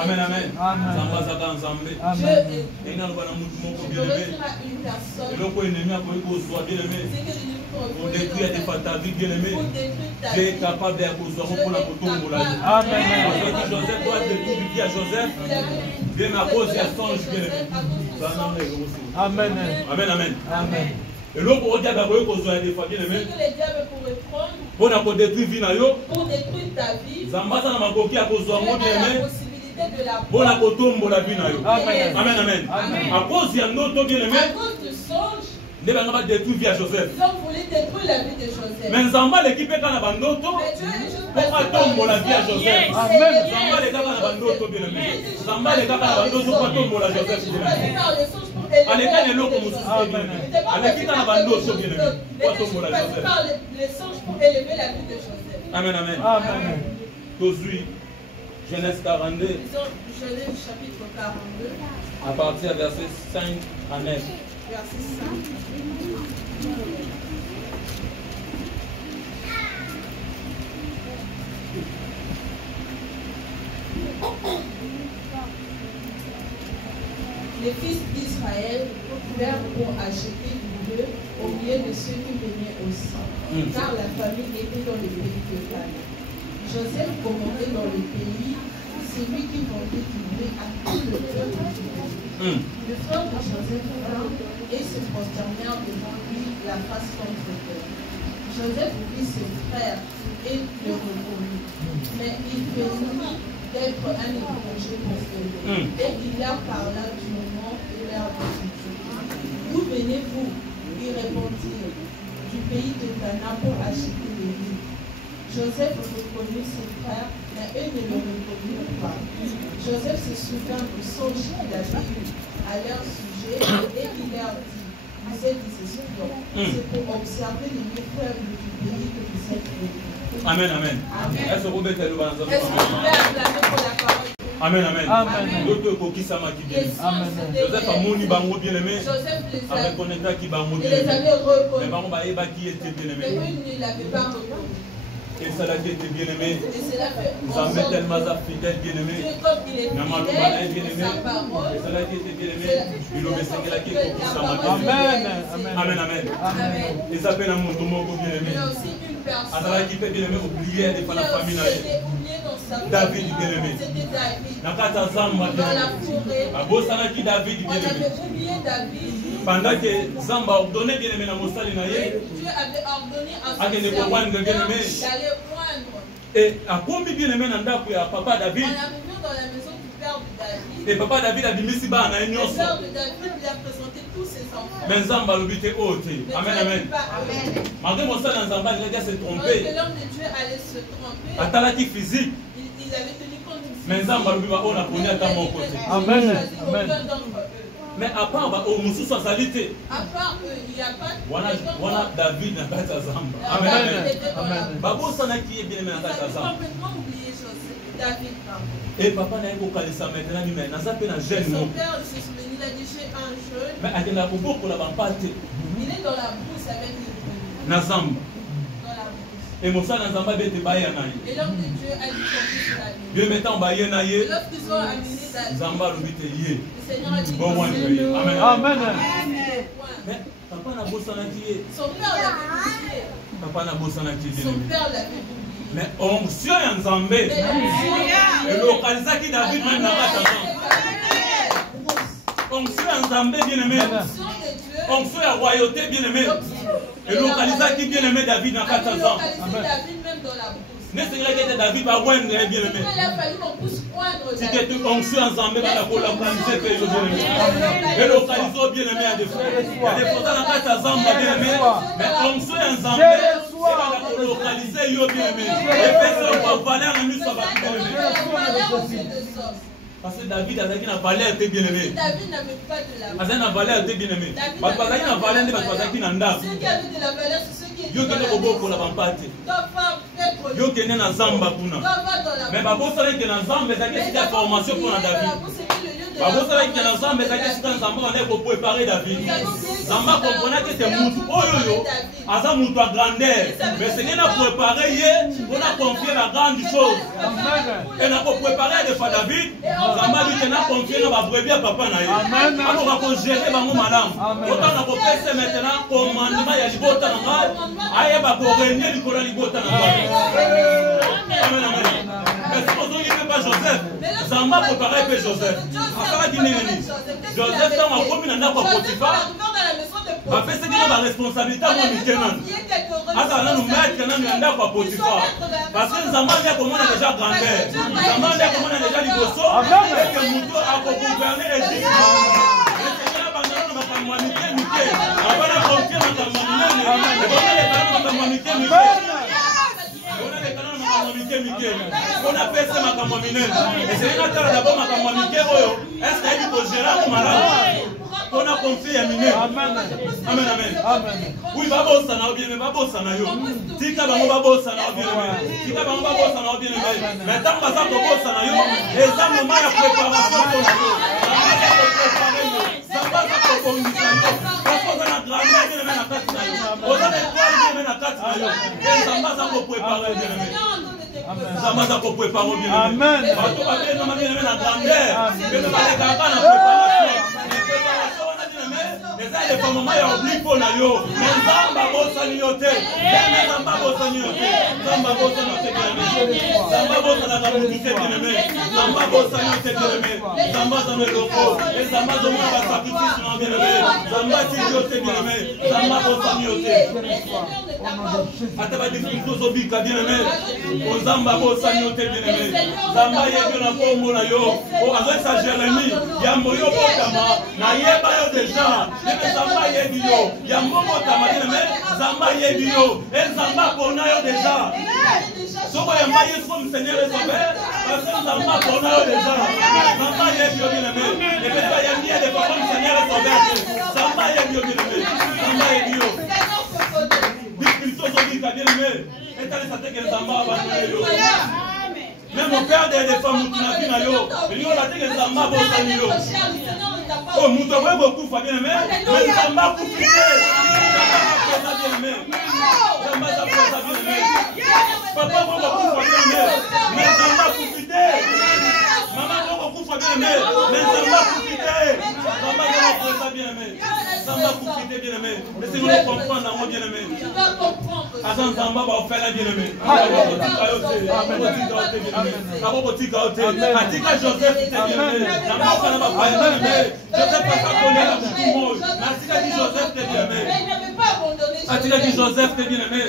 Amen amen. Amen. Nzambe azaka nzambe. Dieu Amen. est. Enga loba na mutu moko Je bien peux aimé. dire à une personne, Eloko ennemi akoki kozwa bien aimé. c'est que l'ennemi peut Pour reconnaître détruire dans ta ta vie bien aimé. pour détruire ta Dieu est vie. capable de kozwa ngo mpona kotombola yo. Amen. Parce que Joseph doit détruire à Joseph. Il avait Bien à cause ya songe bien aimé. Amen. Amen amen. Amen. Eloko odia bakoki kozwa ya defa bien Ce aimé. que les diables pourraient prendre Mpona kodétruire vie na yo. pour détruire ta vie, Nzambe aza na makoki ya kozwa Dieu ngo bien a la aimé. possibilité de la Mpona prendre kotombola vie na yo. Amen. Amen amen. Amen. À cause ya ndoto bien aimé. à cause du songe. Nde banga ba détruire vie à Joseph. Ils ont voulu détruire la vie de Joseph. Mais Nzamba l'équipe est dans la bandoto. Mais Dieu est juste Pour tomber la vie à Joseph. Amen. Nzamba les gars dans la bandoto bien aimé. Nzamba les gars dans la bandoto pour tomber la Joseph bien aimé. Allez quand les locaux nous allez qui dans la bandoto bien aimé. Pour tomber la Joseph. Les songes pour élever la vie de Joseph. Amen amen. Amen. Tozui Genèse 42. Disons Genèse chapitre 42. À partir verset 5 à 9. Verset 5. Les fils d'Israël vinrent pour acheter du bleu au milieu de ceux qui venaient aussi, car la famille était dans le pays de Canaan. Joseph commandait dans le pays, c'est lui qui vendait du blé à tout le peuple du pays. Le frère de Joseph vint et se prosternèrent devant lui la face contre terre. Joseph vit ses frères et le reconnut, mais il feignit d'être un étranger pour eux. Et il leur parla du moment de leur décision. D'où venez-vous? Ils répondirent, du pays de Canaan pour acheter des livres. Joseph reconnut ses frères, mais eux ne le reconnurent pas. Joseph se souvint du songe qu'il avait eu à leur sujet et il leur dit, vous êtes des espions. C'est pour observer les méfaits du pays que vous êtes venus. Amen, amen. Est-ce que vous pouvez le Est-ce que vous pouvez acclamer pour la parole? Amen, amen. Amen. D'autres coquilles, ça m'a quitté. Joseph a moni bango bien aimé. Joseph Avec connecta qui bango les bien aimé. avait reconnus. Mais bango baeba qui était bien Mais aimé. eux ne l'avaient pas reconnu. Et ça l'a été bien aimé. Et c'est là que Nous avons tellement fidèle bien aimé. Dieu, comme il est fidèle bien à sa parole, Et ça l'a été bien aimé. Il obéissait que la qui est ça m'a Amen. Amen, amen. Amen. Et ça fait un monde bien aimé. Il y a aussi une personne Alors qui peut bien aimé oublier de faire la famille. était oublié dans sa David, famille. bien aimé. C'était David. Nakata Zamba Dans la forêt, abosana ki David on bien aimé. avait oublié David. Pendant que Zamba a ordonné bien aimé na mosali na ye. Dieu avait ordonné à Ah, son qu'il ne peut pas nous serviteur bien aimer. d'aller prendre. Et à combien bien aimé na ndako ya papa David. On a venu dans la maison du père de David. Et papa David a bimisi ba na Le nyonso. père de David lui a présenté tous ses enfants. Mais Zamba lobité ote. Mais Amen Dieu amen. dit pas Amen. Malgré mosali na Zamba il a se Lorsque tromper. l'homme de Dieu allait se tromper, Atalaki physique. il avait tenu compte du Mais Zamba lobi ba ona konya ta mon côté. Amen. Amen. Aucun d'entre eux. Mais à part ba o mususu azalité. À part eux, il n'y a pas de Wana David na kata Zamba. Amen David amen. était dans la boue. Babosana qui est bien aimé na Ils kata avaient Zamba. complètement oublié Joseph. David, pardon. Et papa n'a pas kalisa maintenant mais naza pe na jeune Son mo. père se souvenait, il a dit j'ai un jeune. Mais akenda koboko la bampate Il est dans la brousse avec les brebis. na Zamba. Dans la brousse. Et mosala na Zamba bete baya na ye. Et l'homme de Dieu a dit qu'on puisse l'amener. Dieu mettant baye na ye. Lorsqu'ils ont amené David, Zamba lobite ye. le Seigneur a dit Bon one c'est way. le Amen. Amen. point. Mais papa na bosana ki ye. Son père l'avait oublié. Papa na bosana ki Son ye. père l'avait oublié. Mais onction ya Nzambe. Mais Et localisaki David même na kata Zamba. Onction ya Nzambe bien aimé. L'onction de Dieu Onction ya royauté bien aimé. Et localisaki bien aimé David na kata avait Zamba. localisé David même dans la brousse. Ne seigneur que David ba wendre bien aimé. Il a fallu qu'on puisse poindre Si que tu David. onction ya Nzambe ba ko localiser pe yo bien aimé. Et localiser bien aimé à des frères. Il y a des fois dans la kata Zamba bien aimé. Mais onction ya Nzambe c'est localiser yo bien aimé. Et personne va valeur na miso ba bien aimé. Parce que David a dit na valeur te bien aimé. David n'avait pas de la valeur. Azana valeur te bien aimé. Parce que na valeur ne ba bazaki na ndako. Ceux qui avaient de la valeur, c'est ceux qui étaient Yo dans kende la koboko maison. la bampate. Doivent être Yo kende na Zamba kuna. doivent être dans la Mais babosala ke na Zamba ezaki sika formation pour na David. Babosala ke na Zamba ezaki sika Zamba on est pour préparer David. Zamba comprenait que c'est mutu oyo yo aza mutu a grandeur. Mais c'est na préparer ye on a confié la grande chose. Et na ko préparer de fa David. Zamba lui na confier na ba brebis à papa na ye. Ako ba ko gérer bango madame. Autant na ko pesa maintenant commandement ya libota na ngai. Aye ba ko régner likolo libota na ngai. Amen amen. Mais si vous ne pas Joseph, Zamba préparait que Joseph. Joseph dans ma commune n'a pas Potiphar. A fait ce qu'il a la responsabilité à mon Mikenan. Attends, nous mettre que nous n'a pas Potiphar. Parce que Zamba vient comme on a déjà grandeur. Zamba vient comme on a déjà Ligoso. Et que Mouto a gouverné Égypte. Le Seigneur a abandonné ma humanité. On a fait ça, ma camominelle. Et c'est une affaire d'abord, ma camominelle. Est-ce qu'il y a du Gérard on a confié à Miné. Amen. Amen. Amen. Oui, Babo Sana, bien, mais Babo Sana, yo. Tika Bango Babo Sana, bien, Tika Bango Babo Sana, bien, mais tant que ça, Babo Sana, yo. Les hommes de Maya préparation pour nous. Ça va, ça pour nous. Parce qu'on a gravité, bien, mais la carte, on a des toiles, bien, mais la carte, et ça va, ça pour préparer, bien, ça va, ça pour préparer, bien. Amen. Parce qu'on va bien, bien, mais la grandeur, bien, mais la préparation. Les femmes ont oublié pour la yo. Mais Zamba bossa niote. Mais Zamba bossa niote. Zamba bossa niote. Zamba bossa na kamutu te bien-aimé. Zamba bossa niote bien-aimé. Zamba zame loko. Et Zamba zome ba sacrifice na bien-aimé. Zamba niote bien-aimé. Zamba bossa niote. Ataba difficulté zobika bien-aimé. O Zamba bossa niote bien-aimé. Zamba yebi na kombo na yo. O avec sa Jérémie, yambo yo botama na yeba yo déjà. Zamba yebiyo, yamomo tamadine, Zamba yebiyo, et Zamba ponayo déjà. Soko yamba yesu Seigneur et Sauveur, parce que Zamba ponayo déjà. Zamba yebiyo bien-aimé, et peut-être yambi des personnes Seigneur et Sauveur. Zamba yebiyo bien-aimé, Zamba yebiyo. Biscuito zobika bien-aimé, et t'as les attaques de Zamba abandonné. Même mon père des femmes qui n'a yo, il y a l'attaque de Zamba abandonné. Oh, nous devons beaucoup faire bien, mais ça m'a coupé. Ça m'a bien, papa va beaucoup faire bien, mais ça m'a coupé. Maman va beaucoup faire bien, mais ça m'a coupé. Maman va faire bien, ça m'a coupé bien, mais c'est nous comprendre dans mon bien, Azan Zamba va faire la bien, Atika Joseph était bien, Joseph a connu la bouche. Atika dit Joseph t'es bien-aimé. Atika dit Joseph t'es bien-aimé.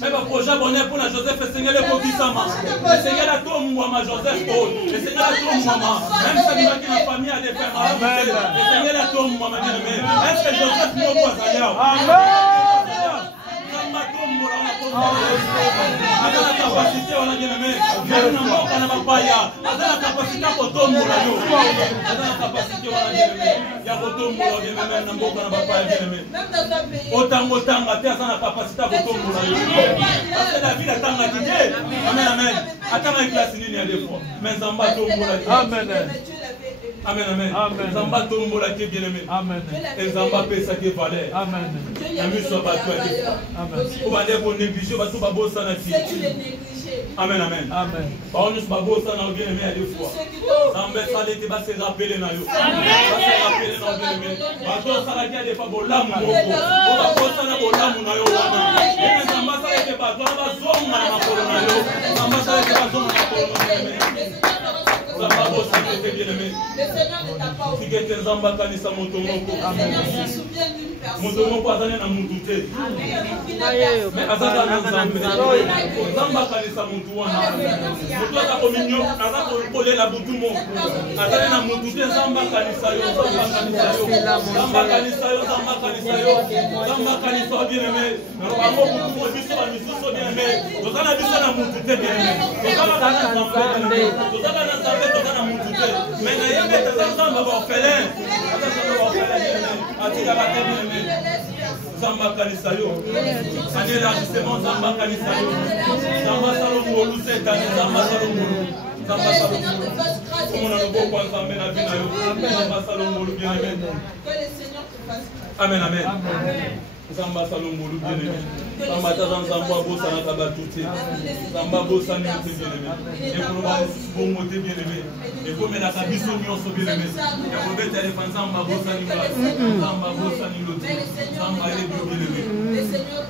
Mais le projet bonheur pour la Joseph et Seigneur le Bokisama. Le Seigneur a tout moi, Joseph. Le Seigneur a tout moi. Même si la famille a des frères, le Seigneur a tout moi, bien-aimé. Est-ce que Joseph nous voit ailleurs? Ada la capacité on a bien aimé. Même na mboka na mabaya. Ada la capacité kotombola yo. Ada la capacité on a bien aimé. Ya kotombola bien aimé na mboka na mabaya bien aimé. Même dans ta pays. Otango tanga te asa na capacité kotombola yo. Parce que la vie la tanga tije. Amen amen. Atanga classe nini ya des fois. Mais Zamba tombola. Amen. Amen, amen. Zamba tombola qui est bien aimé. Amen. Et Zamba paie sa qui est valeur. Amen. Amen. On va dire qu'on néglige, on va tout babosa na ti. Amen, amen. Amen. On nous babosa na bien aimé à deux fois. Zamba salé te va se rappeler na yo. Amen. Va se rappeler na bien aimé. Babosa la qui a des fois bolamu moko. On va bosa na bolamu na yo wana. Et Zamba salé te va zamba zonga na makolo na yo. Zamba salé te va zonga na makolo na yo. Zamba bosa te bien aimé. Le Seigneur ne t'a pas oublié. Le Seigneur se souvient d'une personne. Mais Azaka Nzambe. Zamba kanisa muntu wana. Mutu ata kominyo, aza kolela butumo. Azaka na muntu te Zamba kanisa yo, Zamba kanisa yo. Zamba kanisa yo, Zamba kanisa yo. Zamba kanisa bien aimé. Bango butumo biso ba misuso bien aimé. Tozana biso na muntu te bien aimé. Tozana na Nzambe. Tozana na Nzambe, tozana muntu te. Mais na yembe Zamba ba orphelin. Atika ba te bien aimé. Zamba kanisa yo. Année d'enregistrement Zamba kanisa yo. Zamba Salomo Luseta, Zamba Salomo. Zamba Salomo. Comment on a beau quoi Zamba na vie na yo. Zamba Salomo bien aimé. Que le Seigneur te fasse grâce. Amen amen. Amen. Zamba Salomo bien aimé. Zamba Zamba bossa na kabatuti. Zamba bossa ni te bien aimé. Et pour bon moté bien aimé. Et pour mettre la biso nyonso bien aimé. Et pour mettre téléphone Zamba bossa ni ba. Zamba bossa ni loto. Zamba est bien aimé. Le Seigneur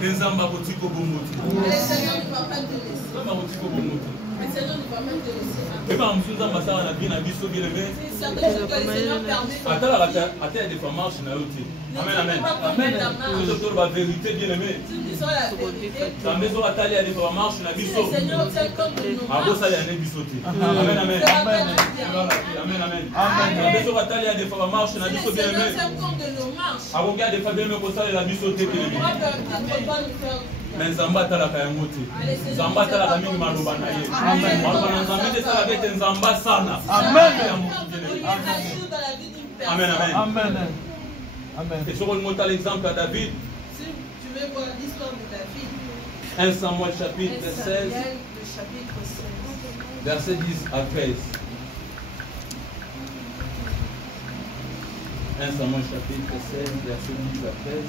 te Zamba botiko bomoti. Le Seigneur ne va pas te laisser. Zamba botiko bomoti. Le Seigneur ne va pas te laisser. Et pas en faisant ma sœur na bien na biso bien aimé. C'est certain que le Seigneur permet. Attends des femmes marchent na yote. Amen amen. Amen. Docteur la vérité bien aimé. La maison a taillé à des femmes marchent na biso. Le Seigneur tient comme nous. Ah bon ça y a né bisoté. Amen amen. Amen amen. Amen amen. La maison a taillé à des femmes marchent na biso bien aimé. on marche. akoki adefa bien me kosalela biso te On pourra peut-être pas nous faire du bien. mais nzambe atalaka yango te nzambe atalaka mingi maloba na ye maloba na nzambe nde esalaka ete nzambe asala amen amen Amen. Amen. et soki olingi otala exemple ya David Si tu veux voir l'histoire de David, 1 Samuel chapitre 16 Samuel, le chapitre 16. verset 10 à 13 1 Samuel chapitre 16 verset 10 à 13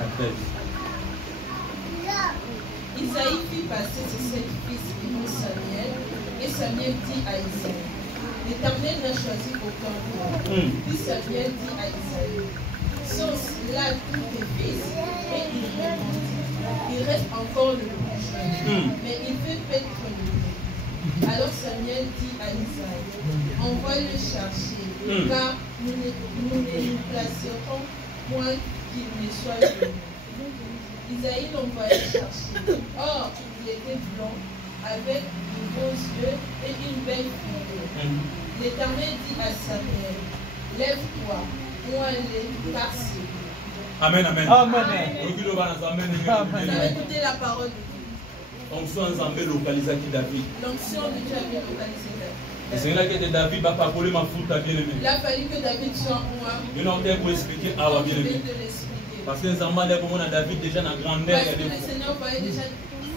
à 13 Isaïe fit passer ses 7 fils devant Samuel, et Samuel dit à Isaïe, l'Éternel n'a choisi aucun d'eux. Puis Samuel dit à Isaïe, sont là tous tes fils, et il répondit, il reste encore le plus jeune, mais il veut paître le lit. Alors Samuel dit à Isaïe, envoie-le chercher, car nous ne nous placerons point qu'il ne soit venu. Isaïe l'envoya chercher. Or, il était blanc, avec de beaux yeux et une belle figure. L'Éternel dit à Samuel, lève-toi, prends-les, car c'est lui. amen amen Amen. oyoki loba na nzambe Vous avez ndenge écouté la parole de Dieu. onction ya nzambe elokalizaki David L'onction de Dieu avait localisé David. esengelaki ete David bapakole mafuta bien aimé Il a fallu que David soit roi. bino te koexplike awa bien Je vais aimé te l'expliquer. parce que nzambe ande komona David déjà na grandeur Parce ya que le defo Seigneur voyait déjà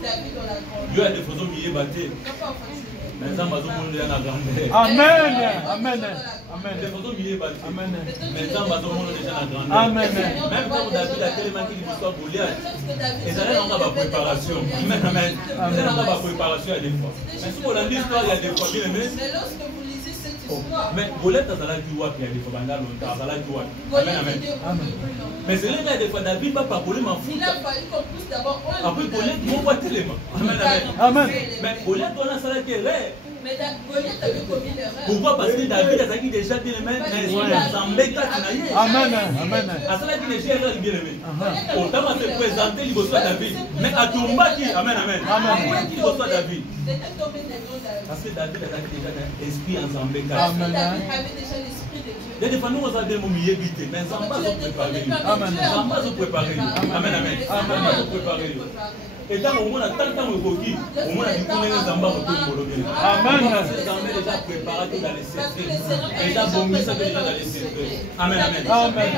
David dans la grande. yo ya defo ozomiyeba te Non pas forcément. mais nzambe azomona deja na grandeur Amen. Amen. Amen. defo ozomiyeba te Amen. mais nzambe azomona deja na grandeur Amen. même ntango David atelemaki liboso ya Goliath Lorsque David ezali nanga bapréparation amen amen ezali nanga bapréparation ya defo mais soki olandi histoire ya defo bien aimé Mais lorsque vous lisez cette histoire, mais Goliath azalaki wapi ya defo banda longtemps azalaki wapi amen Goliath amen était au plus long. mais zelenge ya defo David bapakole Il mafuta a fallu qu'on puisse d'abord après Goliath moko atelema amen amen Amen. mais Goliath wana asalaki erreur Mais Goliath avait commis l'erreur. pourquoi parce que David azalaki déjà bien aimé na esprit ya nzambe kati na ye Amen. Amen. asalaki déjà erreur bien aimé otama se présenter liboso ya David mais atombaki amen amen atombaki liboso ya David C'était tombé des noms David. parce que David azalaki déjà na esprit ya nzambe Parce kati que David avait déjà l'esprit de Dieu. ndenge fandi oza bien momiyebi te mais nzambe azopréparé yo nzambe azopréparé yo amen amen nzambe azopréparé yo etango omona ntango ekoki omona liku ndenge nzambe akotombolo bien Amen. nzambe déjà préparé que dans les secrets déjà bongisa que déjà dans les secrets amen amen Amen.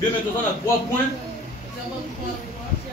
bien mais toza na 3 points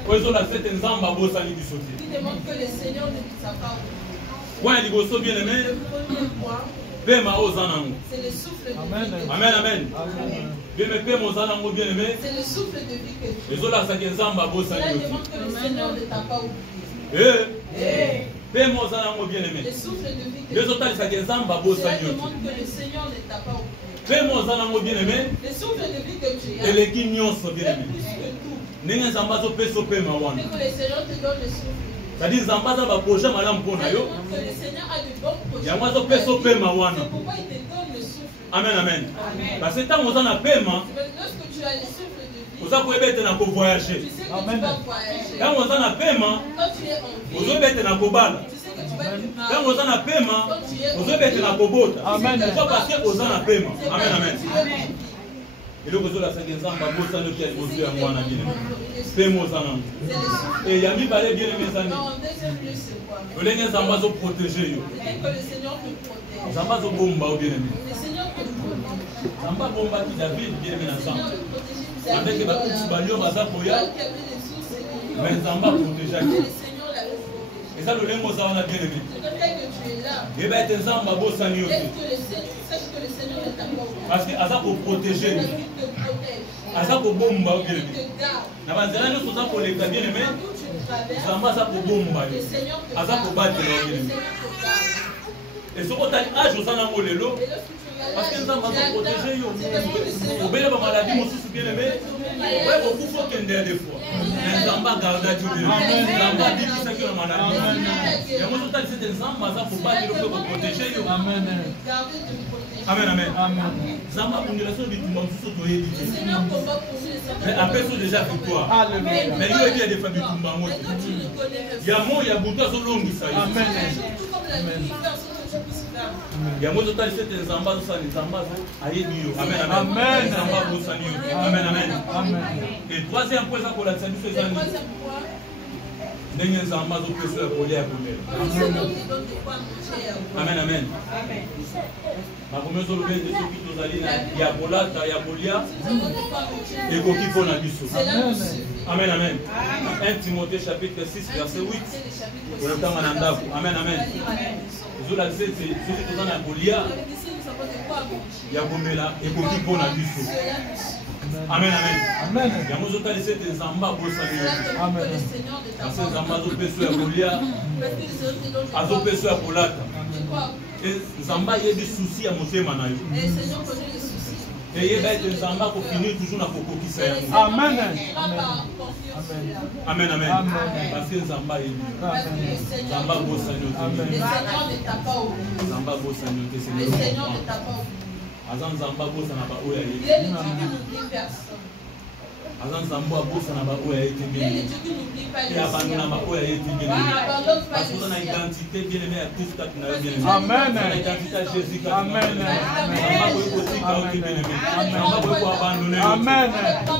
oyo ezolakisa ete nzambe abosani biso te Qui demande que le Seigneur ne nous a pas oubliés. point ya liboso bien aimé Le premier point, pema oyo oza nango c'est le souffle de Amen. vie. amen amen Amen. bien mais pema oza nango bien aimé C'est le souffle de vie que tu as. ezolakisaki nzambe abosani Cela yo te demande que le Seigneur ne t'a pas oublié. pema oza nango bien aimé Le souffle de vie que nde tu as. ezotalisaki nzambe Cela abosani yo te demande que le Seigneur ne t'a pas oublié. pema oza nango bien aimé Le souffle de vie que tu as eleki nyonso bien est aimé plus que tout. ndenge nzambe azopesa opema wana C'est que le Seigneur te donne le souffle de vie. c'est-à-dire nzambe aza baprojet malamu mpo na Ça yo demande que le Seigneur a de bons projets. yango azopesa opema wana C'est pourquoi il te donne le souffle. amen amen Amen. parce que ntango oza na pema Lorsque tu as le souffle de vie, oza koyeba ete na kovoyage tu sais que Amen. tu vas voyager. ntango oza na pema Quand tu es en vie, ozoyeba ete na kobala tu sais que tu vas te marier. ntango oza na pema Quand tu es en ozoyeba ete na kobota Amen. pourquoi parce que oza na pema C'est amen parce amen que tu es en vie. eloko ezolasaki nzambe abosani oki ya liboso C'est yango wana bien le pema oza nango souffle. e ya mibale bien aimé ezani Non, en deuxième lieu, c'est quoi? olenge nzambe azoprotege yo C'est que le Seigneur te protège. nzambe azobomba yo bien aimé Le Seigneur te protège. nzambe abombaki david bien aimé na Le Seigneur nzambe te protège. andeke bakuti balio baza koya Qui avait les sources et les lions. mais nzambe aprotegeaki Et le Seigneur l'avait protégé. eza lolenge oza wana bien aimé C'est le fait que tu es là. yeba ete nzambe abosani yo te Sache que le Seigneur ne t'a pas oublié. parce que aza koprotege yo Il te protège. aza kobomba yo bien Il aimé te garde. na banzela nyonso oza koleka bien aimé D'où tu traverses, nzambe aza kobomba le yo Seigneur te aza garde. kobatela yo Le bien aimé Seigneur te garde. et soki otali age oza nango lelo Et lorsque tu regardes, parce que nzambe azoprotege yo c'est parce que le Seigneur obele bamaladi mosusu bien aimé oye kokufa okende ya defoi mais nzambe agardaki yo bien aimé nzambe abikisaki yo na maladi yango ozotalisa ete nzambe aza kobatela mpe koprotege yo Amen. garder de protéger. amen amen Amen. nzambe abundela so bitumba mosusu toyebi te Le Seigneur combat pour nous. mais apesi yo déjà victoire Alléluia. mais yo ebi edefa bitumba yango Mais te toi, tu ne connais pas. ya moi ya butu azolongisa yo Amen. Surtout comme la nuit, faire en sorte que tu puisses Ya moto tali sete nzamba zo sani nzamba zo ayebi yo. Amen amen. Amen. Nzamba bo sani yo. Amen amen. Et troisième point ça pour la sainte Le troisième point, ndenge nzamba zo peso ya kolia ya komela. le Seigneur te donne de quoi manger et à boire. Amen amen. Makomezo lobende soki tozali na ya bolata ya bolia ekoki mpona biso. Amen amen. 1 Timothée chapitre 6 verset 8. Olotanga na ndako. Amen amen. Zolakisa ete soki toza na kolia ya komela ekoki mpona biso. Amen amen. Yango ozotalisa ete nzamba abosani yo. Kasi nzamba azopeso ya kolia azopeso ya kolata. Nzamba ayebi susi ya motema na yo. Eyeba ete nzamba akofinir toujours na kokokisa yango. Amen. Amen amen. Parce que nzamba ayebi nzamba abosani yo te. Nzamba abosani yo te. Le Seigneur ne t'a pas oublié. Aza nzamba abosana ba oyo ayebi. Il est le Dieu qui n'oublie personne. Aza nzamba abosana ba oyo ayebi. Il est le Dieu qui n'oublie pas les Et abandonne siens. ma oyo ayebi. Il n'abandonne pas Parce les qu'on a une siens. identité bien aimée à Christ quand on a bien aimé. Amen. On a une identité à Jésus quand on a Amen. bien aimé. Nzamba boye kotika yo te bien aimé. Nzamba boye ko abandonner yo te. Amen.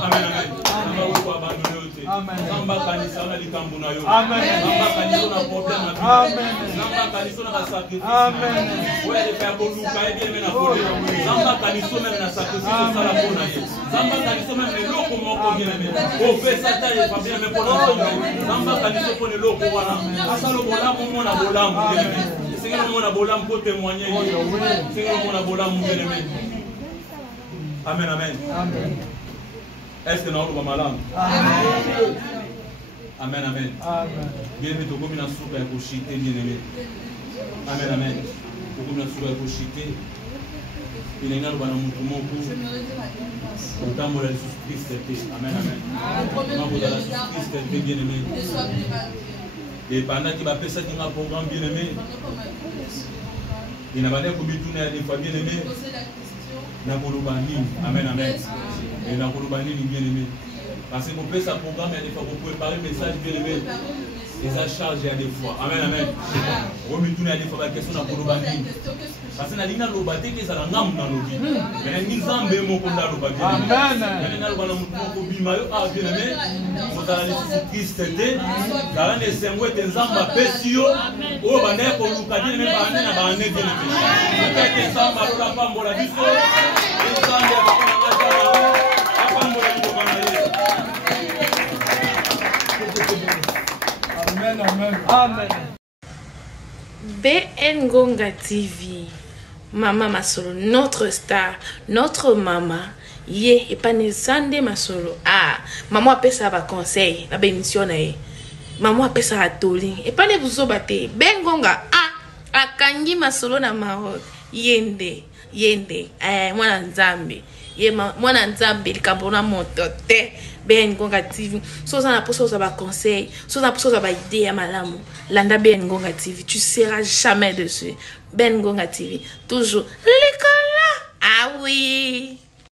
Amen amen. Nzamba boye ko abandonner yo te. Amen. Nzamba kanisa na likambo na yo. Amen. Nzamba kanisa na problème na vie. Amen. Nzamba kanisa na sacrifice. Amen. Oya de faire boluka e bien aimé na kole. Nzamba kanisa même na sacrifice sala pona ye. Nzamba kanisa même eloko moko bien aimé. Opesa ta ye fa bien aimé pona nzamba. Nzamba kanisa pona eloko wana. Asalo bolamu mona bolamu bien aimé. Seigneur mona bolamu pour témoigner. Seigneur mona bolamu bien aimé. Amen amen. Amen. Est-ce que nous avons malade? Amen. Amen amen. Amen. Bien aimé, tu as comme une soupe à couchiter, bien aimé. Amen amen. Tu as comme une soupe à couchiter. Il y a un autre Je me retire à une place. autant de Christ. Amen amen. Promets Maman que de le la regard Christ, bien aimé. ne soit plus vaincu. Et pendant qu'il va faire ça, il y a un programme bien aimé. Pendant qu'on m'a dit de suivre le programme, Il n'a pas de comité des fois bien aimé. poser la question, Na kolobani. Amen amen. qu'est-ce que j'ai Et fait? na kolobani bien aimé. Parce qu'on peut ça programme, il y a des fois qu'on peut préparer un message bien aimé. Préparer le message. Les charges il y a des fois. Amen amen. On me tourne à des fois la question na Je pose la kolobani. question, qu'est-ce que j'ai Parce que na lina lobate ke zala ngam na lobi. Mais ni nzambe moko nda loba bien. Amen. Mais na loba na mutu moko bima yo a bien aimé. Mozala li Christ te. Zala ne sengwe te nzamba pesi yo. O ba ne ko luka bien aimé ba ne na ba ne bien aimé. Ka ke nzamba lola pambola biso. Nzambe ba ko na ngata. Apambola ngo ba na ye. Amen. Amen. Amen. BN Ngonga TV, Maman Masolo, notre star, notre maman. Ye, et pas ne sande Masolo. Ah, maman appelle ça va conseil, la bénédiction na ye. Maman appelle ça à toli. Et pas ne vous obate. Ben Ngonga, ah, akangi Masolo na Maroc. Yende, mwana nzambe. Ye mwana nzambe likambo na moto te. BN Ngonga TV. Soza na poso za ba conseil, soza na poso za ba idée ya malamu. Landa BN Ngonga TV, tu seras jamais dessus. BN Ngonga TV, toujours l'école là. Ah oui.